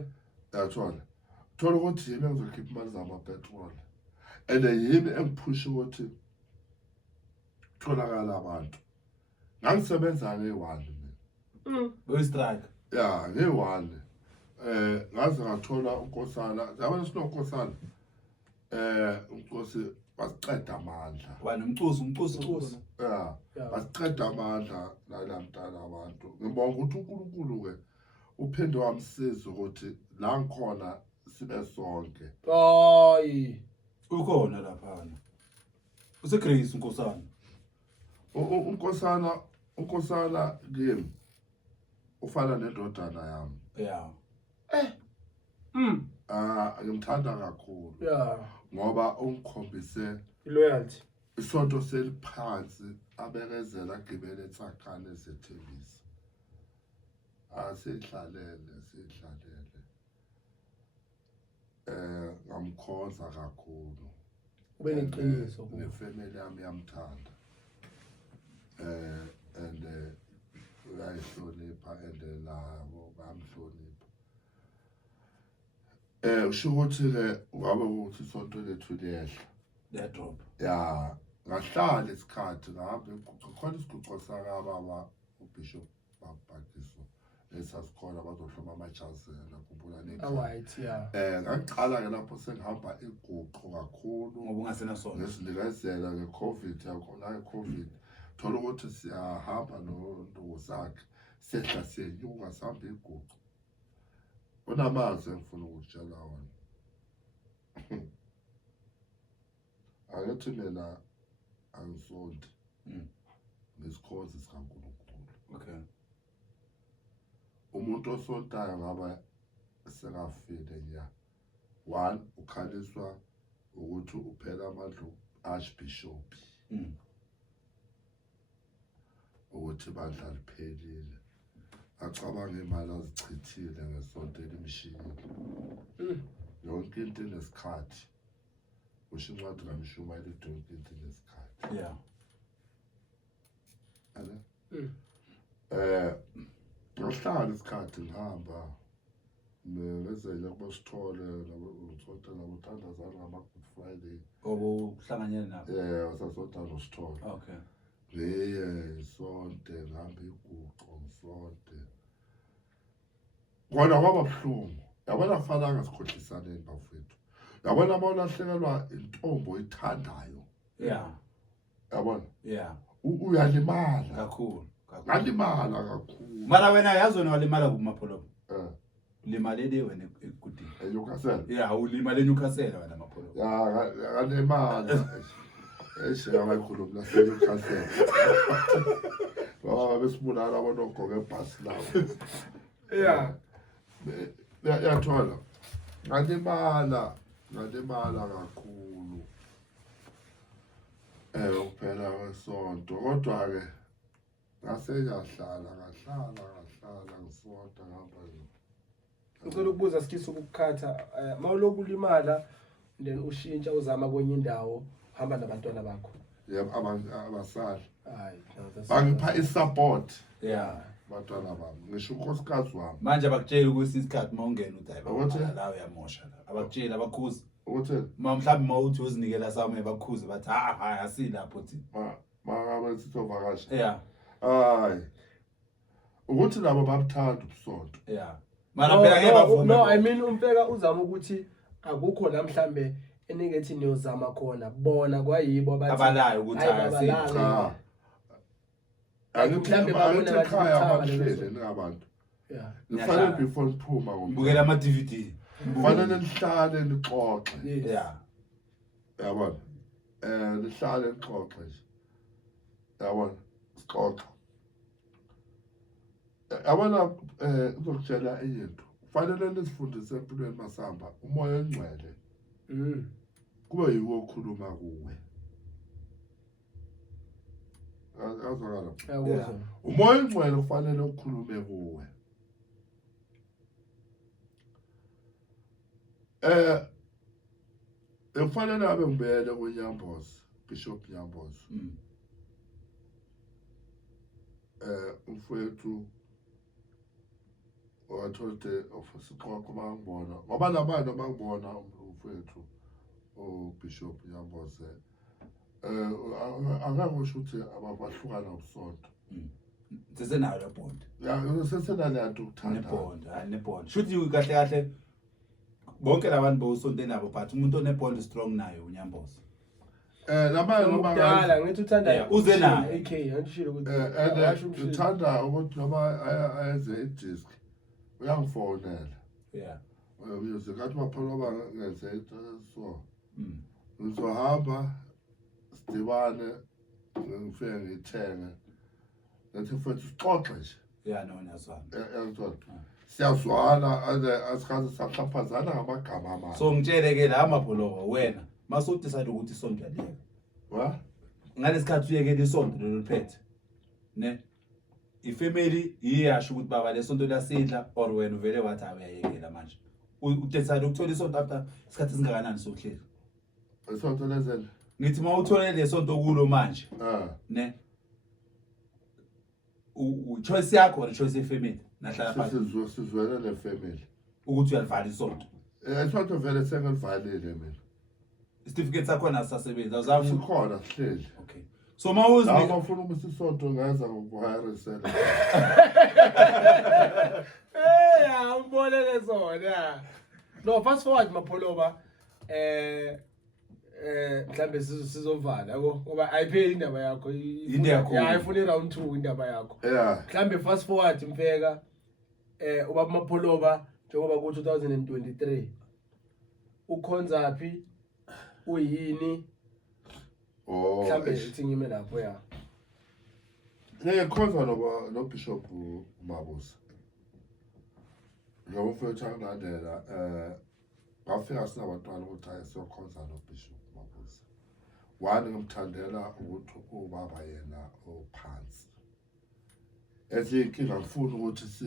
Yathola. Thola ukuthi yimi engizokhipha imali zama-petrol. And yimi engiphusha ukuthi tholakala abantu. Ngangisebenza nge-1 mina. Boy strike. Yeah, nge-1. Ngaze ngathola unkosana. Yabona sinonkosana. Unkosi basiqeda amandla. Wena umcusi. Yeah. Basiqeda amandla nalamntana abantu. Ngibonga ukuthi uNkulunkulu ke uphinde wamsiza ukuthi la ngikhona sibe sonke. Hayi. Ukhona lapha. Usegrace unkosana. Unkosana kimi ufana nendodana yami. Yeah. Ngimthanda kakhulu. Yeah. Ngoba ungikhombise Loyalty. isonto seliphansi abekezela agibele etsakane ezethembisa. Asihlalele. Ngamkhonza kakhulu. Ube neqiniso kuwe. Nefamily yami yamthanda. And uyayihlonipha and labo bamhlonipha. Usho ukuthi ke ngabe ukuthi isonto lethu liyehla. That drop. Yeah, ngahlala isikhathi ngabe khona isiguqo saka baba uBishop Babhakiso esasikhona bazohloma amajazela kumbula nethi. Alright, yeah. Ngaqala ke lapho sengihamba iguqo kakhulu Ngoba ungasena sona. ngesinikazela ngeCovid yakhona ngeCovid. Thola ukuthi siyahamba noNdosakhe sehla senyuka sihamba iguqo. Unamazi engifuna ukutshela wona. Angithi mina angisondi. Ngesikhozi sikaNkulunkulu. Okay. Umuntu osontayo ngaba sekafile nya. 1 ukhaliswa ukuthi uphela amandla Archbishop. Ukuthi bandla liphelile. Acabanga imali azichithile ngesonto elimshiyile. Yonke into inesikhathi. Usho incwadi kaMshuma elithi yonke into inesikhathi. Yeah. Ngahlala isikhathi ngihamba. Ngezele kubasithole ngithola nabothandazana ngama-Good Friday. Ngoba uhlanganyela nabo. Wasasonta nosithole. Okay. Sonke ngihamba iguqo sonke. Kona kwaba buhlungu. Yabona kufanele sikhohlisaneni bafethu. Yabona mawulahlekelwa intombo oyithandayo. Yeah. Yabona? Yeah. Uyalimala. Kakhulu. Ngalimala kakhulu. Mara wena yazi wena walimala kumapholo. Limalele wena ekudini. eNewcastle. Yeah, ulimale eNewcastle wena mapholo. Ya ngalimala. Ngayikhuluma laseNewcastle. Baba besibulala abonogqoke ebhasi lawo. Yeah. Yathola. Ngalimala kakhulu. Ukuphela kwesonto kodwa ke ngase ngahlala ngisonta ngihamba nje. Ngicela ukubuza sikhiso ukukhatha mawuloku ulimala then ushintsha uzama kwenye indawo uhamba nabantwana bakho. Yebo abasali. Hayi, no, that's Bangipha isupport. Yeah. batwana bami ngisho unkosikazi wami manje abakutshela ukuthi isikhathi mawungena uthi Ukuthi? hayi la uyamosha la abakutshela abakhuza ukuthi mhlawumbe mawuthi uzinikela sami bakhuze bathi hayi asilapho thina makabe sithovakasha yeah hayi ukuthi labo babuthanda ubusonto yeah mara phela ngeke bavume no I mean umfeka uzama ukuthi akukho la mhlambe enikethi niyozama khona bona kwayibo abathi abalayo ukuthi cha mhlambe babona bathi ekhaya uthaba abahlele ngabantu yeah nifanele before niphuma ngibukela ama DVD kufanele nihlale nixoxe yeah yabona nihlale nixoxe nje yabona sixoxe yabona uzokutshela into kufanele nisifundise empilweni masamba umoya engcwele kube yiwo okhuluma kuwe azwakala yabo umoya engcwele kufanele ukhulume kuwe kufanele abe ngibele kuNyambozi Bishop Nyambozi umfowethu wathote ofisiqoqo mangibona ngoba nabantu abangibona umfowethu uBishop Nyambozi angakusho ukuthi abahlukana ubusonto sesenayo le bond ya sesenalento ukuthanda nebond nebond shuthi kahle kahle bonke labantu bosonto nabo but umuntu onebond strong nayo uNyambozi nabaye ngokudala ngithi uthanda uze naye AK angishilo ukuthi uthanda ukuthi noma ayenze idisk uyangifonela yeah music athi mapholoba ngenze so ngizohamba sidibane ngifike ngithenge ngathi futhi sixoxe nje yeah no nyazwana yangithola siyazwana asikhathi saxhaphazana ngamagama amanye so ngitshele ke la amapholoba wena maso decide ukuthi isonto yaleka wa ngalesikhathi uyekela isonto lelo liphethe ne ifamily iyasho ukuthi baba lesonto lasidla or wena uvele wathi awuyayekela manje udecide ukuthola isonto after isikhathi singakanani sokuhleli isonto lezela ngithi mawuthole lesonto kulo manje ne choice yakho or choice yefamily nahlala phansi sizwele nefamily ukuthi uyalivala isonto isonto vele sengilivalile mina certificate sakho nasasebenza awuzange sikhona sihleli okay so mawuzinika awufuna ukuthi isonto ngaza ngokuhirisela ambonele zona no fast forward mapholoba mhlambe sizovala yabo ngoba ayipheli indaba yakho ayifuna iround 2 indaba yakho mhlambe fast forward mfeka ubaba mapholoba njengoba ku 2023 ukhonza phi uyini mhlambe sithi ngime lapho ya ngikhonza no Bishop Mabuza ngomfowethu anandela ngafika sinabantwana ukuthi ayesiyokhonza no Bishop Mabuza wani ngimthandela ukuthi ubaba yena ophansi ezinkinga ngifuna ukuthi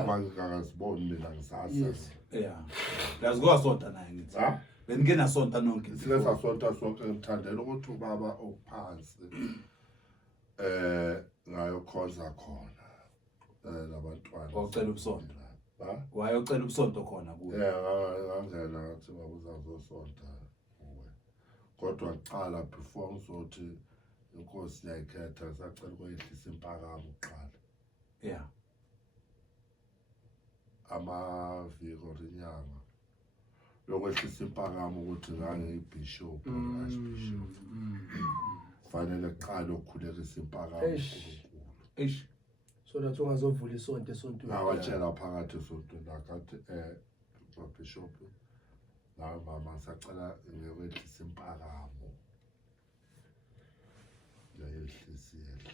abangakaziboni mina ngisasa yeah lazikwa sonta naye ngithi beningena sonta nonke silesa sonta sonke ngimthandela ukuthi ubaba ophansi ngayokhonza khona labantwana ocela ubusonto wayocela ubusonto khona kuwe ngangena ngathi Mabuza ngizosonta kuwe kodwa ngicala before ngizothi inkosi yayikhetha sacela ukwehlisa impakamo uqala yeah amaviko rinyanga lokwehlisa impakamo ukuthi ngangiyibishop archbishop fanele qala ukukhulekisa impakamo eish so that ungazovula isonto esontweni ngawatshela phakathi esontweni nakathi bishop la mama sacela ngekwehlisa impakamo yayehlisile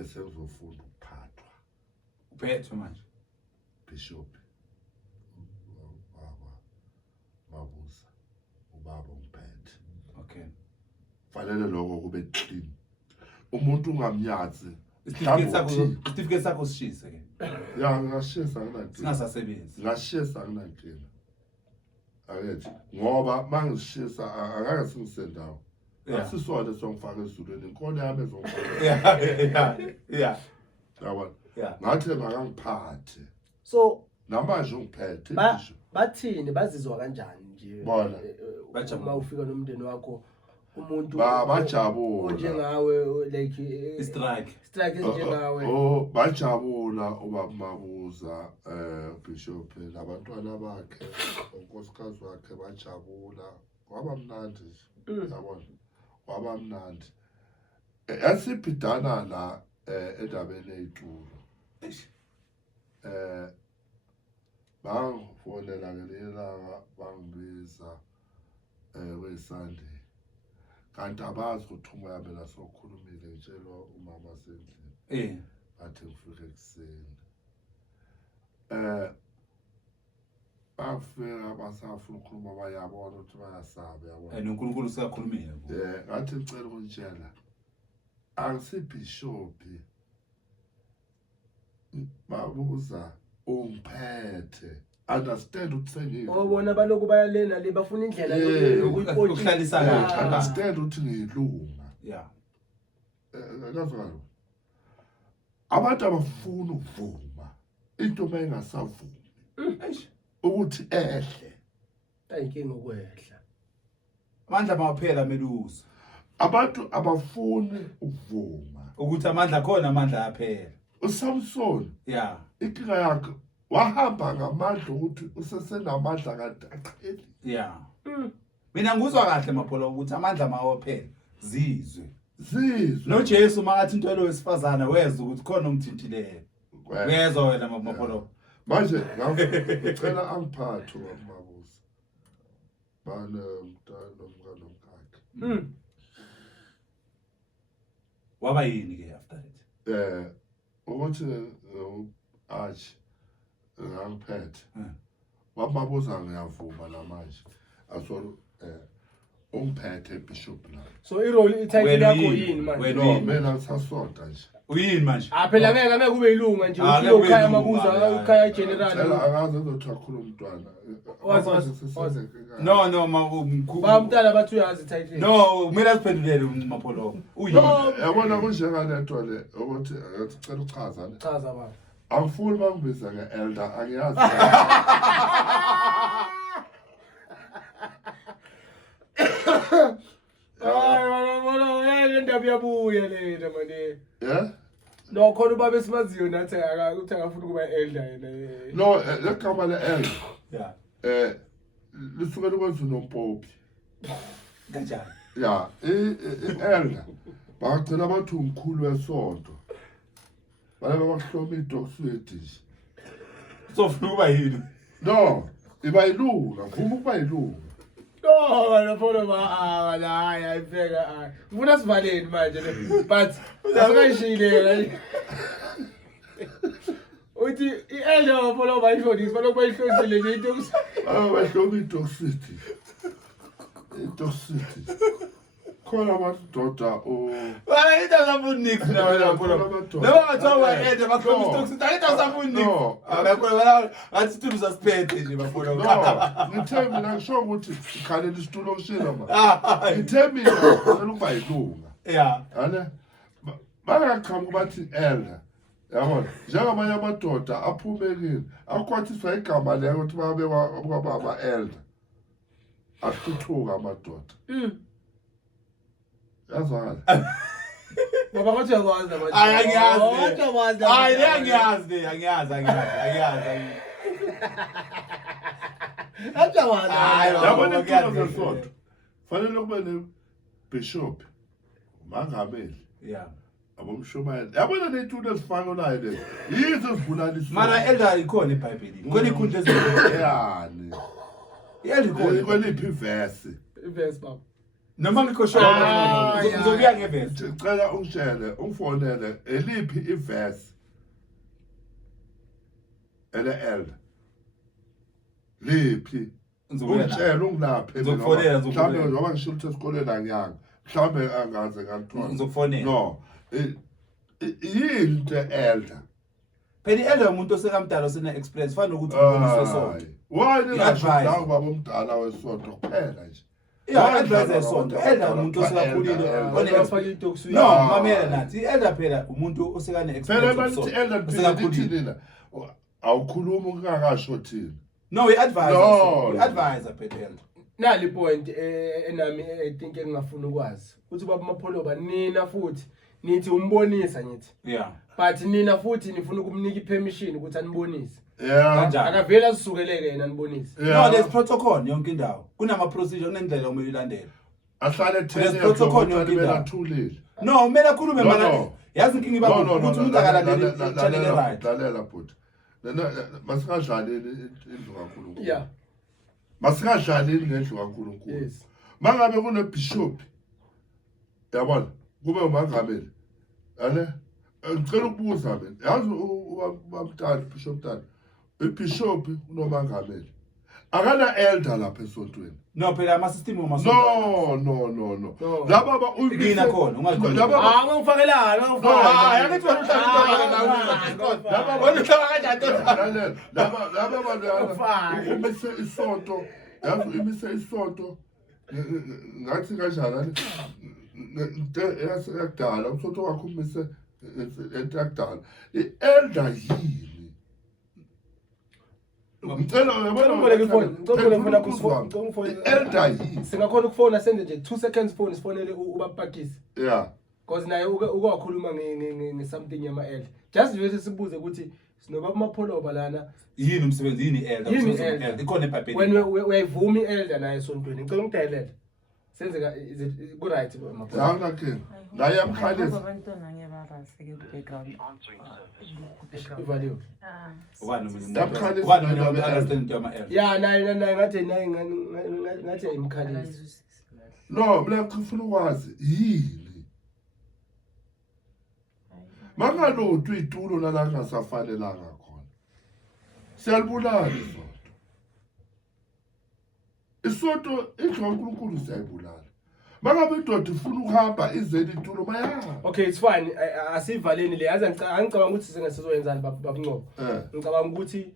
esezofunda ukuphathwa uphethwe manje Bishop baba Mabuza ubaba umphethe okay fanele lokho kube clean umuntu ungamnyazi certificate sakho sishise ke ya ngashisa nginankinga singasasebenzi ngashisa nginankinga akethi ngoba mangishisa angeke singisendawo asisona songifaka ezulwini inkolo yami ezongifaka Yeah. yabona Yeah. ngathi makangiphathe So namanje ungiphethe bathini bazizwa kanjani nje Bona. uma ufika nomndeni wakho umuntu bajabula njengawe like Strike njengawe bajabula ubaba Mabuza Bishop labantwana bakhe unkosikazi wakhe bajabula kwaba mnandi yabona kwaba mnandi yasibhidana la endabeni eyitulo bangifonela ngelilanga bangibiza weSunday kanti abazi ukuthi umoya yami nasokhulumile ngitshela umama sendlini bathi ngifike ekuseni bafika basafuna ukukhuluma bayabona ukuthi bayasaba yabona noNkulunkulu sikakhulumile ngathi ngicela ukutshela angisibhishophi Mabuza ungiphethe understand ukuthi sengiyilo bona baloku bayalena le bafuna indlela yokuhlalisa kahle understand ukuthi ngiyilunga ngazwalo abantu abafuna ukuvuma into mayingasavumi ukuthi ehle ayinkinga ukwehla amandla maphela meluzo abantu abafuni ukuvuma ukuthi amandla khona amandla ayaphela uSamson inkinga yakhe wahamba ngamandla ukuthi usesenamandla kanti aqheli mina nguzwa kahle mapholo ukuthi amandla mawaphela zizwe zizwe noJesu makathi into lo wesifazana weza ukuthi khona umthintileyo uyezwa wena mapholo manje ngicela angiphathe Mabuza bana umntana nomngane omkakhe waba yini ke after that ukuthi athi ngangiphethe wababuza ngiyavuma namanje aso umphethe bishop la so irole ititle yakho yini manje no mina ngisasonta nje uyini manje phela ngeke kube ilunga nje ukhaya Mabuza ukhaya general akaze uzothakula umntwana no mkhulu bamntana bathi uyazi title no mina siphendulele mapholo uyini yabona kunjengalento le ukuthi ngicela uchaza baba angifuni bangibiza ngeelder angiyazi indaba yabuya lena manje no khona ubaba esimaziyo nathi ukuthi akafuna ukuba elder yena no legama le-elder lisuke likwenza unompopi kanjani i-elder bangagcina bathi umkhulu wesonto balaba bakuhloma idokuswedi nje sofuna ukuba yini no iba yilunga vuma ukuba yilunga pholo la ayifeka ngifuna sivaleni manje but akashile uthi i-elder pholo bayishonisa pholo bayihlosile nje into bahloma idokuswedi khona amadoda wala into zafunix na pholo noma ngathiwa ende bakhona stocks into zafunix abakhona athi tulo suspend nje bapholo ngithe mina ngisho ukuthi ikhalela isitulo kushila ma ngithe mina ukuba yilunga ane bangaqhamuka bathi elder yabona njengamanye amadoda aphumekile akwathiswa igama leko ukuthi babe kwababa elder athuthuka amadoda yazwakala baba kwathi uyakwazi manje angiyazi yabona iqiniso zesonto fanele kube ne-bishop umangameli abomshumayeli yabona ney'tulo ezifana nayo lezo yizo ezibulaliswa mara elder ikhona eBhayibhelini khona ikhundla yani ikhona kweliphi ivesi baba noma ngikho shona ngizobuya ngevesi ngicela ungitshele ungifonele eliphi ivesi ele-elder liphi ungitshele ungilaphe mhlawumbe ngoba ngishilo ukuthi esikoleni angiyanga mhlawumbe angaze ngalithola ngizokufonela no yini into elder phela i-elder umuntu osekamdala osena experience fana ukuthi uboniswe sonke wayini ngasho baba omdala wesonto kuphela nje Yeah, advisor esonto. Elder umuntu osekakhulile Bafake itokuswini. No, mamela nathi. Elder phela umuntu osekane Phela experience. bathi elder phela la. Awukhuluma ukungakasho thina. No, we advise. No. We advise phela. Nali point enami I think engingafuna ukwazi. Uthi baba mapholoba nina futhi nithi umbonisa ngithi. Yeah. But nina futhi nifuna ukumnika ipermission ukuthi anibonise. Yeah. Akavela sisukeleke yena anibonise. No, there's protocol yonke indawo. Kunama procedure kunendlela omele ulandele. Ahlale There's 10 protocol yonke bela indawo. thulile. No, umele akhulume No, mana. no. Yazi inkingi baba ukuthi umuntu akalandele channel right. Lalela bhuti. Masikadlaleli indlu kaNkulunkulu. Yeah. Masikadlaleli ngendlu kaNkulunkulu. Yes. Mangabe kune bishop. Yabona, kube umangameli. Ane? Ngicela ukubuza mina. Yazi ubamtata bishop tata. Ibishop unomangameli. Akana elder lapha esontweni. No, phela ama system omasonto. No. Laba ba Ngina khona, ungakhona. Ah, ungifakelana, Yakithi wena uhlala laba bantu umise isonto, yazi imise isonto. Ngathi kanjani yakudala umsonto wakho umise yakudala. I-elder yini? Ngicela elder yini? Singakhona ukufona sende nje 2 seconds phone sifonele ubapakisi. Yeah. Because naye ukwakhuluma nge something yama elder. Just nje sibuze ukuthi sinobaba mapholoba lana yini umsebenzi yini elder? Yini elder? Ikhona eBhayibhelini. When uyayivuma elder naye esontweni. Ngicela umdayelela. Senzeka is it go right mapholoba? Yangakhe. La yamkhalisa. Abantwana ngebarase ke background. Ivaliwe. Ubani Yamkhalisa. ubani understand yama elder? Yeah, naye ngathi ayimkhalisi. No, mina ngifuna ukwazi yini. Mangalothu itulo lana ngasafanelanga khona. Siyalibulala isonto indlu kaNkulunkulu siyayibulala. Mangabe indoda ifuna ukuhamba izeli itulo maya. Okay, it's fine. Asivaleni le. Yazi angicabanga ukuthi singasizowenzani babunqobo. Ngicabanga ukuthi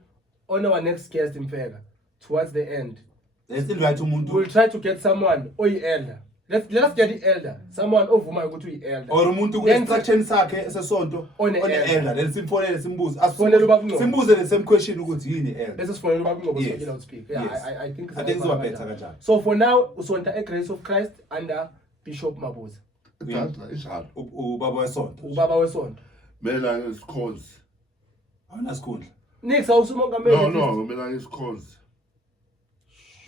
on our next guest imfeka towards the end. Let's invite umuntu. We'll try to get someone elder. Let us get the elder. Someone ovuma ukuthi uyi-elder. Or umuntu ku-instruction sakhe esesonto on elder. Then simfonele simbuze. Asifonele ubabunqobo. Simbuze the same question ukuthi yini elder. Bese sifonele ubabunqobo so Yes. you speak. Yeah, Yes. I think izoba better kanjalo. So for now usonta eGrace of Christ under Bishop Mabuza. Dadla ishalo. Ubaba wesonto. Ubaba wesonto. Mina ngisikhozi. Awunasikhundla. Next awusumongameli. No, mina ngisikhozi.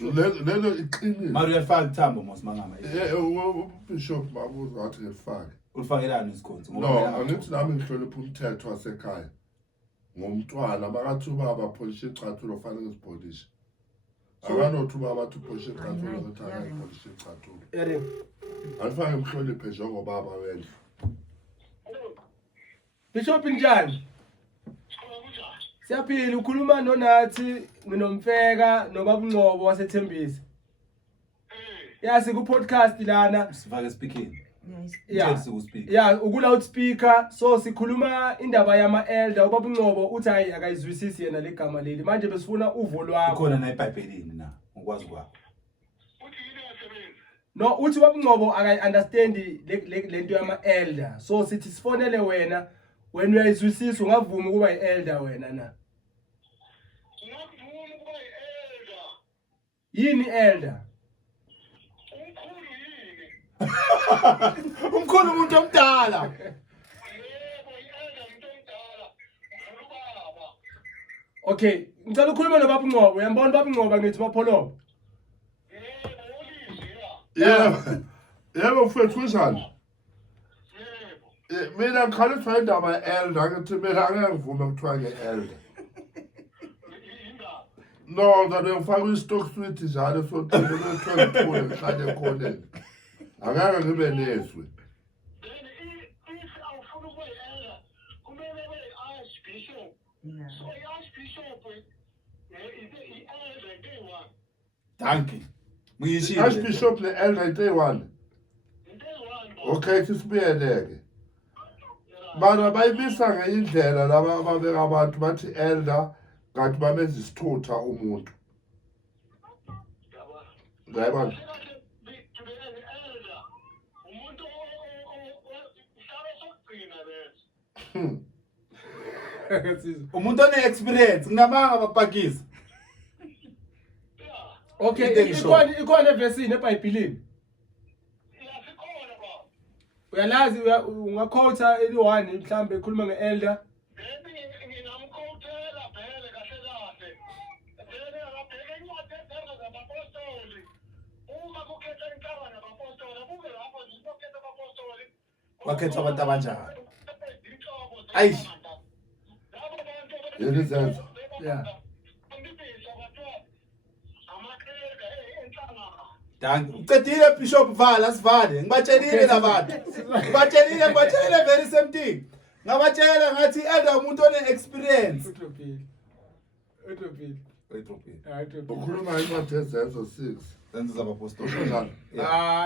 Lelo iqinile. Mari uyafaka ithambo mosimangama. Bishop Mabuza wathi ngifake. Ulifakelani isikhonzi? No, angithi nami ngihlonipha umthetho wasekhaya. Ngomntwana makathi ubaba apholishe icathulo fanele ngizipholishe. Akanothi ubaba athi upholishe icathulo ukuthi akayipholishe icathulo. Eri. Alifake mhloniphe njengobaba wendlu. Bishop njani? Siyaphila ukhuluma nonathi nginomfeka nobabunqobo wasethembisa. Yasi ku podcast lana sifake speaking. Yeah, uku loudspeaker so sikhuluma indaba yama elder ubabunqobo uthi hayi akayizwisisi yena legama leli manje besifuna uvo lwakho. Khona na eBhayibhelini na ukwazi kwakho. No uthi ubabunqobo akayi-understand lento yama elder so sithi sifonele wena when uyayizwisisa ungavuma ukuba yi-elder wena na. Yini elder? Umkhulu umuntu omdala. Okay, ngicela ukhulume nobabunqobo uyambona babunqobo ngithi mapholoba. Yebo mfethu kunjani? Mina ngikhaliswa indaba elder ngithi mina angeke ngivume kuthiwa nge-elder. No, ngane ngifaka i-stock suite njalo sothile kuthiwa ngiphule ngihlale ekhoneni. Angeke ngibe nezwi. Thank you. Muyishilo. Archbishop le-elder into eyi-1. Okay, sisibuyele-ke. Bana bayibisa ngenye indlela laba ababeka abantu bathi elder kanti bamenza isithutha umuntu. Ngiyayibona. Umuntu one-experience, nginamanga abapakisa. Okay, ikhona evesini eBhayibhelini. Uyalazi ungakhotha eli-1 mhlambe ekhuluma nge-elder. Wakhetha abantu abanjani? Ayish. Yelizenzo. Yeah. Dan, ucedile Bishop Vala sivale. Ngibatshelile labantu. Ngibatshelile very same thing. Ngabatshela ngathi elder umuntu one-experience. Utropile. Ukhuluma incwadi yezenzo 6. Zenzo zabapostoli.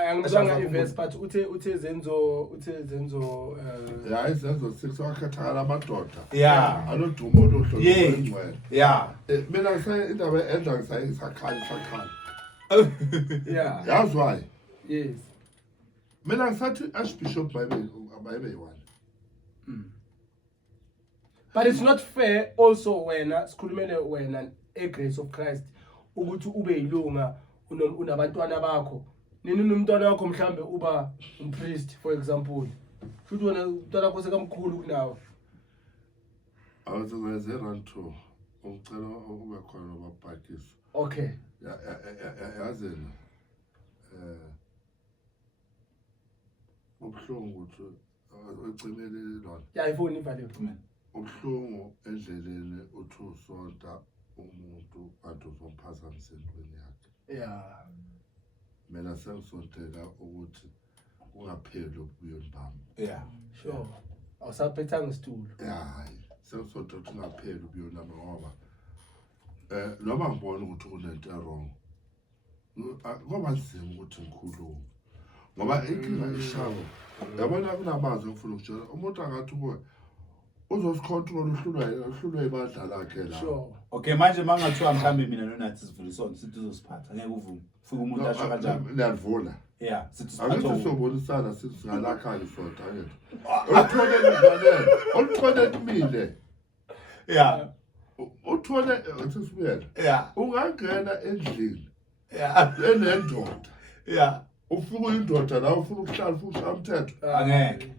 Angizwanga i-verse but uthe zenzo Ya izenzo 6 wakhetha amadoda. Yeah. Anodumo olohlo Yeah. lwengcwele. Yeah. Mina indaba endla ngisakhala. yeah. That's why. Yes. Mina ngisathi Archbishop Bible yiwani. But it's not fair also wena sikhulumele wena grace of Christ ukuthi ube yilunga unabantwana bakho nini nomntwana wakho mhlambe uba umpriest for example futhi wena umntwana wakho sekamkhulu kunawe awuzenze run to umcela ube khona nobaphakiso. Okay. Yazena ubuhlungu ukuthi ecimele lona. Yeah, ifoni ivaliwe. Ubuhlungu endleleni uthi usonta umuntu athi uzomphazamisa entweni yakhe. Yeah. Mina sengisontela ukuthi ungapheli ubuyoni bami. Yeah, sure. Awusaphethanga isitulo. Hayi, sengisontela ukuthi ungapheli ubuyoni bami ngoba noma ngibona ukuthi kunento wrong. Ngoba nzima ukuthi ngikhulume. Ngoba inkinga ishawo. Yabona kunamazwi ngifuna ukutshela umuntu angathi kuwe uzosicontrol uhlulwe ibandla lakhe la. Sure. Okay, manje mangathiwa mhlambe mina nonathi sivulisona sithi uzosiphatha ngeke uvume. Fika umuntu asho kanjani? Niyavula. Yeah, sithi Akuthi siphatha. sobonisana sithi singalakhala isonto ayethu. Uthole kumile. Yeah. Uthole sisibuyela. Yeah. Ungangena endlini. Yeah. Enendoda. Yeah. Ufuna indoda la ufuna ukuhlala ufuna ukushaya umthetho. Angeke.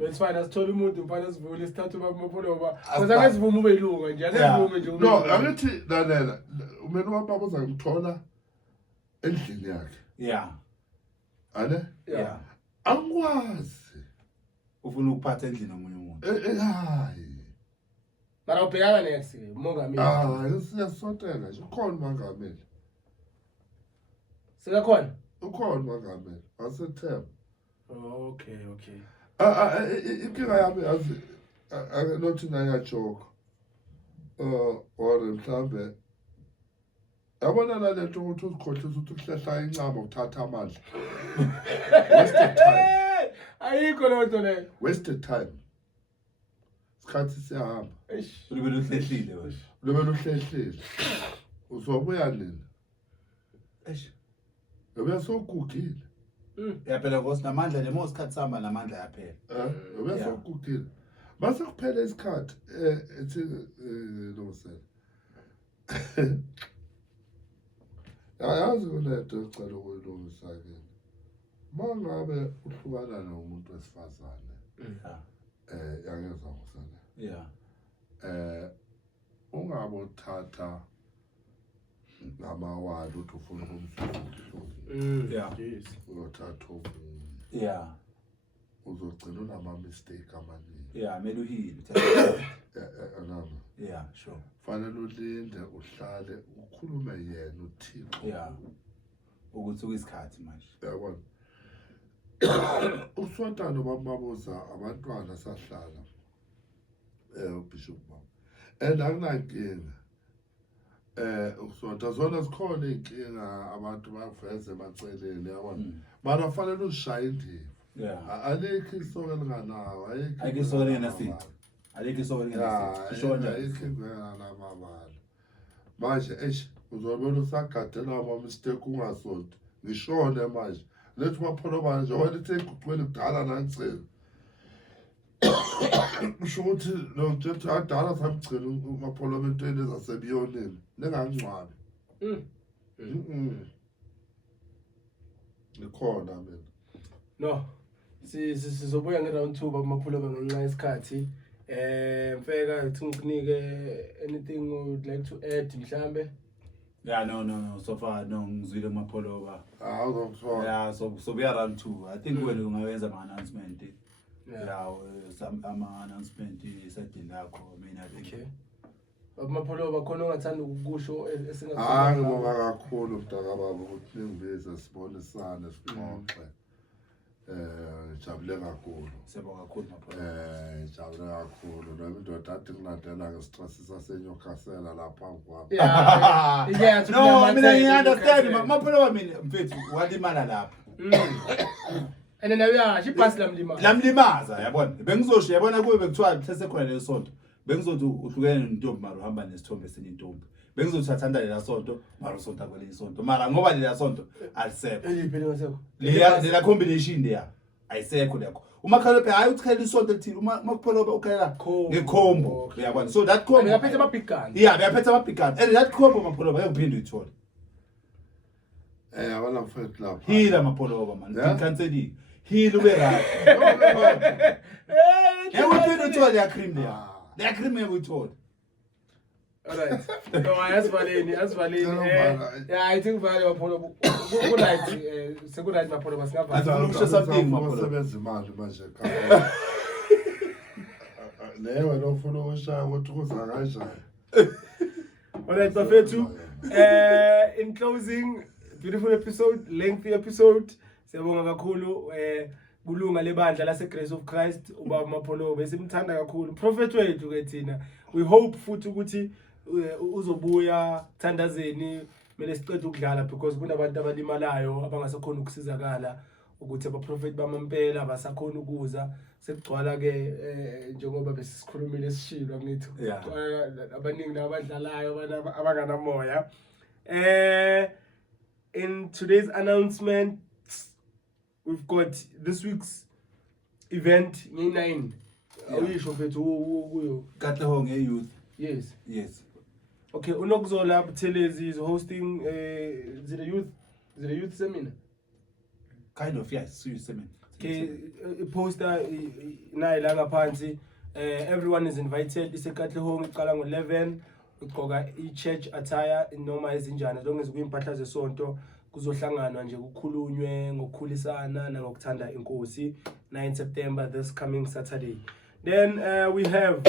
It's fine, asithola umuntu mfana sivule isithathu bamaphuloba. Ngoba ngesivume ube yilunga nje, ngesivume nje. No, angithi lalela, umene wababa uzangithola endlini yakhe. Yeah. Ane? Yeah. Angikwazi. Ufuna ukuphatha endlini nomunye umuntu. Hayi. Mara ubhekana next umongameli. Siyasotela nje ukhona umongameli. Sikakhona? Ukhona umongameli. Asethemba. Okay. Inkinga yami yazi nothi nayajoke. Or mhlambe yabona la lento ukuthi uzikhohlisa ukuthi uhlehla incama ukuthatha amandla. Wasted time. Ayikho lonto leyo. Wasted time. Isikhathi siyahamba. Ube uhlehlile wena. Ube uhlehlile. Uzobuya nini? Ube sokugugile. Yaphela ngosi namandla nje mosikhathi sihamba namandla yaphela. Ube sokugugile. Base kuphela isikhathi ethi lo sel. Yazi kunento ecela ukuyilungisa ke. Mangabe uhlukana nomuntu wesifazane. Yangezwa ngosana. Yeah. Ungabothatha ngamawali uthi ufuna ukumsusa. Yeah. Yes. Uyothatha omunye. Yeah. Uzogcina unama mistake amaningi. Yeah, mele uhile. Anama. Yeah, sure. Fanele ulinde uhlale ukhulume yena uThixo. Yeah. Ukuthi kuyisikhathi manje. Yabona. Uswatano bamabuza abantwana sahlala. Bishop Mama. And akunankinga. Uswata zona zikhona inkinga abantu baveze emaceleni yabona. Mara fanele ushaya indiva. Yeah. Alikho isoko elinganawo, ayikho isoko elingenasici. Alikho isoko elingenasici. Sisho nje ayikho ngamabala. Manje uzobona usagadela ama mistake ungasonto. Ngishone manje. Lethu mapholo manje walithi iguqwele kudala nancela. Usho ukuthi lo mthetho adala samgcina uMapholobentweni ezasebiyoneni nengangcwabi. Likhona mina. No. Sizobuya ngeround 2 bakuMapholoba ngenxa yesikhathi. Mfeka ngithi ngikunike anything you would like to add mhlambe? Yeah, no. So far, no, ngizwile uMapholoba. Uzokuthola. Yeah, so we are round 2. I think when ungawenza ama-announcement. Yeah, some announcement esedini lakho mina I think. Okay. BakuMapholoba khona ongathanda ukusho Ngibonga kakhulu mntakababa ukuthi ningibize sibonisane sixoxe. Jabule kakhulu. Siyabonga kakhulu Mapholoba. Jabule kakhulu. Noma indoda athi ngilandela ngestress sasenyokasela lapha kwami. Yeah. No, mina ngiunderstand Mapholoba mina mfethu walimala lapha. And then she passed Lamlimaza yabona. Bengizosho yabona kube bekuthiwa sesekhona lesonto. Bengizothi uhlukene nentombi mara uhamba nesithombe senye intombi. Bengizothi athanda lela sonto mara usonto kwele isonto. Mara ngoba lela sonto alisekho. Lela combination leya ayisekho lekho. Umakhalophe hayi uthela isonto lithini uMapholoba ukhalela ngeCombo uyabona. So that combo uyaphethe amabhigani. Yeah, uyaphethe amabhigani. And that combo Mapholoba ayophinda uyithola. Abana mfethu lapha. Hila Mapholoba man. Ngikhanseling. Hila ube right. Uyaphinda uyithola ya cream leya. Leya cream uyithola. Alright. No, asvaleni. Yeah, I think vale Mapholoba. Good night. Say good night Mapholoba singavali. Usho something Mapholoba. Sebenza imali manje ekhaya. Leyo wena ufuna ukushaya ukuthi kuza kanjani. Alright, bafethu. In closing, beautiful episode, lengthy episode. Siyabonga kakhulu kulunga lebandla lase Grace of Christ ubaba Mapholoba simthanda kakhulu. Prophet wethu ke thina. We hope futhi ukuthi uzobuya thandazeni mele siqede ukudlala because kunabantu abalimalayo abangasakhona ukusizakala ukuthi abaprofeti bamampela basakhona ukuza sekugcwala ke njengoba besisikhulumile sishilo ngithi abaningi nabadlalayo abanganamoya. In today's announcement we've got this week's event nge-9 uyisho mfethu kuyo Katlehong youth. Yes. Okay, Unokuzola Buthelezi is hosting the youth seminar. Kind of, yes, youth seminar. Okay, poster naila ngaphansi. Everyone is invited. Isekatlehong iqala ngo-11. Ugqoka i-church attire noma ezinjani as long as kuyimpahla zesonto kuzohlanganwa nje kukhulunywe ngokukhulisana nangokuthanda inkosi. 9 September this coming Saturday. Then we have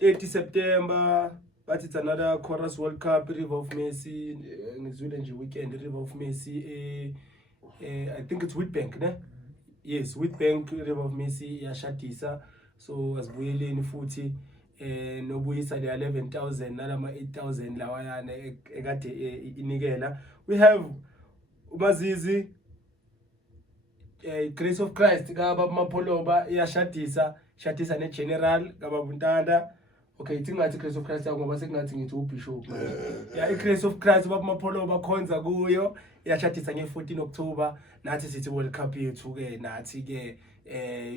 30 September, but it's another Chorus World Cup, River of Mercy, weekend, River of Mercy. I think it's Witbank, ne? Yes, Witbank, River of Mercy, Yashatisa. So as Buele in Futi, Nobuisa the 11,000, Nalama 8,000, Lawayana, Egate Inigela. We have Umazizi. Grace of Christ gaba Mapholoba iyashatisa ne general gaba buntanda. Okay, itingathi Grace of Christ ngoba sekungathi ngithi ubishop. Yeah, Grace of Christ baba Mapholoba khonza kuyo iyashatisa nge-14 October nathi sithi World Cup yethu ke nathi ke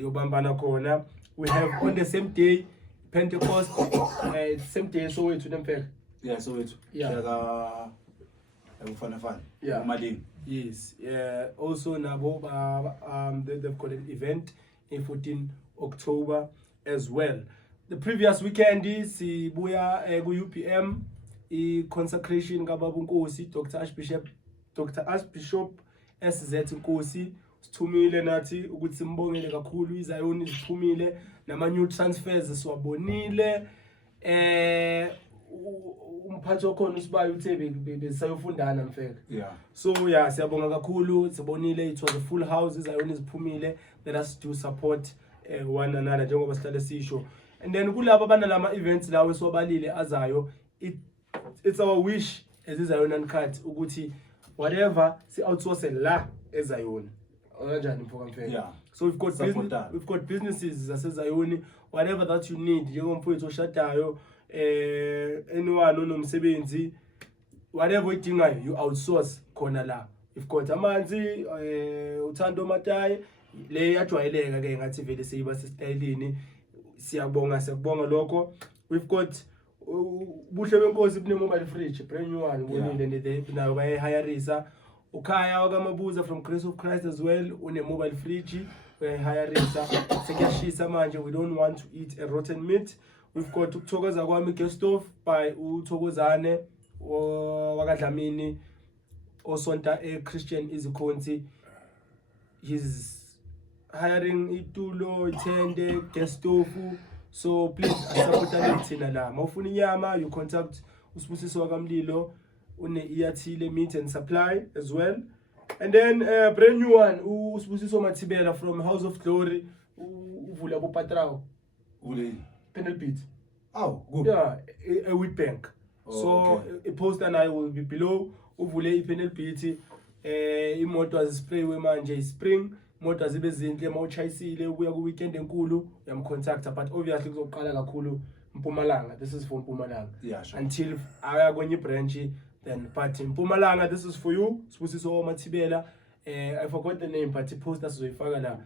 yobambana khona. We have on the same day Pentecost same day so wethu nempheka. Yeah, so wethu. Yeah. Fun. Yeah. Umaling. Yes. Also nabo they've got an event in 14 October as well. The previous weekend is sibuya ku-UPM i-consecration kababa uNkosi Dr. Archbishop SZ Nkosi sithumile nathi ukuthi simbongele kakhulu iZion isiphumile nama-new transfers siwabonile. Umphathi okhona usibayo uthe besayofundana mfeka. Yeah. So yeah, siyabonga kakhulu sibonile it was a full house iZion isiphumile. Let us do support one another njengoba sihlale sisho. And then kulabo abanalama events lawo esiwabalile azayo it's our wish as iZion Uncut ukuthi whatever si outsource la eZion. Kanjani mfoka mfeka. Yeah. So we've got businesses zaseZion whatever that you need njengomfowethu oshadayo anyone onomsebenzi whatever udingayo you outsource khona la. We've got amanzi uthando matayi le yajwayeleka ke ngathi vele seyiba sesitayilini. Siyabonga lokho. We've got buhle benkosi bune mobile fridge brand new one ubonile they nayo bayihirisa. Ukhaya wakamabuza from Grace of Christ as well une mobile fridge bayihirisa. Sekuyashisa manje, we don't want to eat a rotten meat. We've got ukuthokoza kwami gas stove by uThokozane wakadlamini osonta Christian izikhonzi. He's hiring itulo, itende, gas stove. So please support thina la. Mawufuna inyama, you contact uSibusiso wakamlilo une iyathile meat and supply as well. And then brand new one uSibusiso Mathibela from House of Glory uvula bo Patrao. Ule Panel beat. Oh, good. Yeah, a wheat bank. Oh, so okay. a post and I will be below. Uvule ipanel beat. Imoto spray we manje spring. Moto zibe zinhle mawuchayisile ubuya ku weekend enkulu yamcontacta, but obviously kuzoqala kakhulu Mpumalanga. This is for Mpumalanga. Yeah, sure. Until aya kwenye branch then but Mpumalanga this is for you. Sibusiso Mathibela. I forgot the name but poster sizoyifaka la.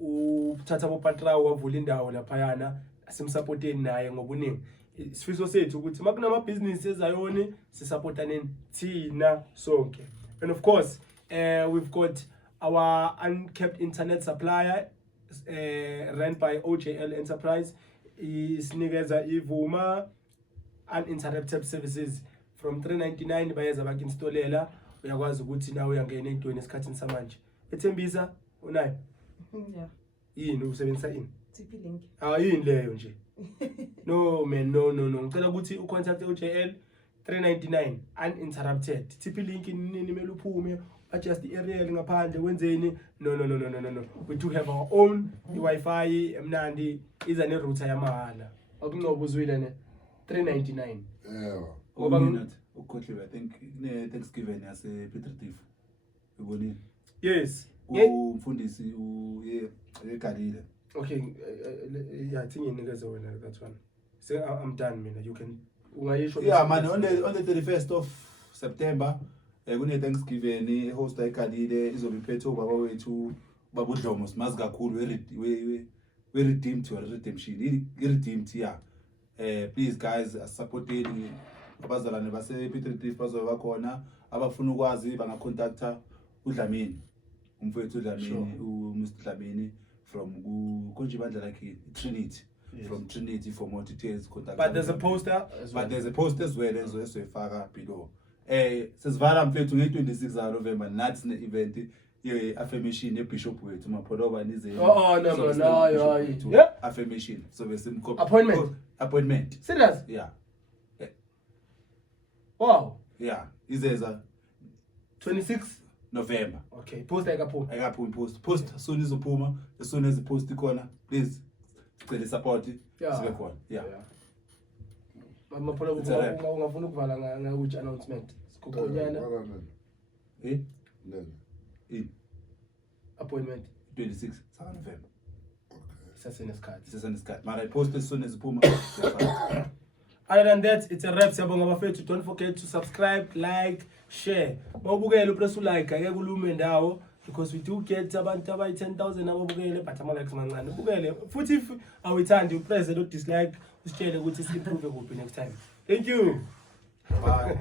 Uthatha bo Patrao wavula indawo laphayana simsupporteni naye ngobuningi. Isifiso sethu ukuthi makunama businesses ayoni sisupportaneni thina sonke. And of course we've got our uncapped internet supplier run by OJL Enterprise. Isinikeza ivuma uninterrupted services from 399 bayeza bakinstolela. Uyakwazi ukuthi nawe uyangena entweni esikhathini samanje. Ethembisa unayo? Yeah. Yini usebenzisa ini? TP link. Yini leyo nje? No man, no. Ngicela ukuthi ucontact OJL 399 uninterrupted. TP link nini mele uphume adjust i-aerial ngaphandle wenzeni? No. We do have our own i-Wi-Fi emnandi iza ne-router yamahala. Ngcobo uzwile ne 399. Yeah. Ngoba ukhohliwe I think ne Thanksgiving yase Petritif. Ubonile? yes. Umfundisi eGalile. Okay, yeah, I think you niggas are winning that one. So I'm done, man. You can. Yeah, man. On the 31st of September, kune Thanksgiving host eGalile izobiphethe ubaba wethu babudlomo simazi kakhulu we redeemed to redemption. Redeemed yeah. Please guys supporteni abazalwane base Petritif bazoba khona abafuna ukwazi bangacontacta uDlamini. Umfowethu uDlamini uMr Dlamini from konjibandla lakhe Trinity. From Trinity for more details contact. But there's a poster as well. But there's a poster as well ezoyifaka below. Sesivala mfethu nge-26 November nathi sine event ye-affirmation ye-bishop wethu Mapholoba nize. No. Yeah. Affirmation. So besimkhopha. Appointment. Serious? Yeah. Wow. Yeah. Izeza 26 November. Okay. Poster ikaphuma. Ayikaphuma post soon izophuma as soon as the post ikhona please cela support sibe khona. Yeah. Mapholoba ungafuna ukuvala which announcement? Sikukonyana. Appointment 26 November. Sasenesikhathi. Mara I post as soon as iphuma. Other than that, it's a wrap. Siyabonga bafethu. Don't forget to subscribe, like, share. Mawubukele press like ake kulume ndawo because we do get abantu abayi 10,000 ababukele but ama likes mancane. Bukele. Futhi if awuthandi upress no dislike usitshele ukuthi si improve kuphi next time. Thank you. Bye.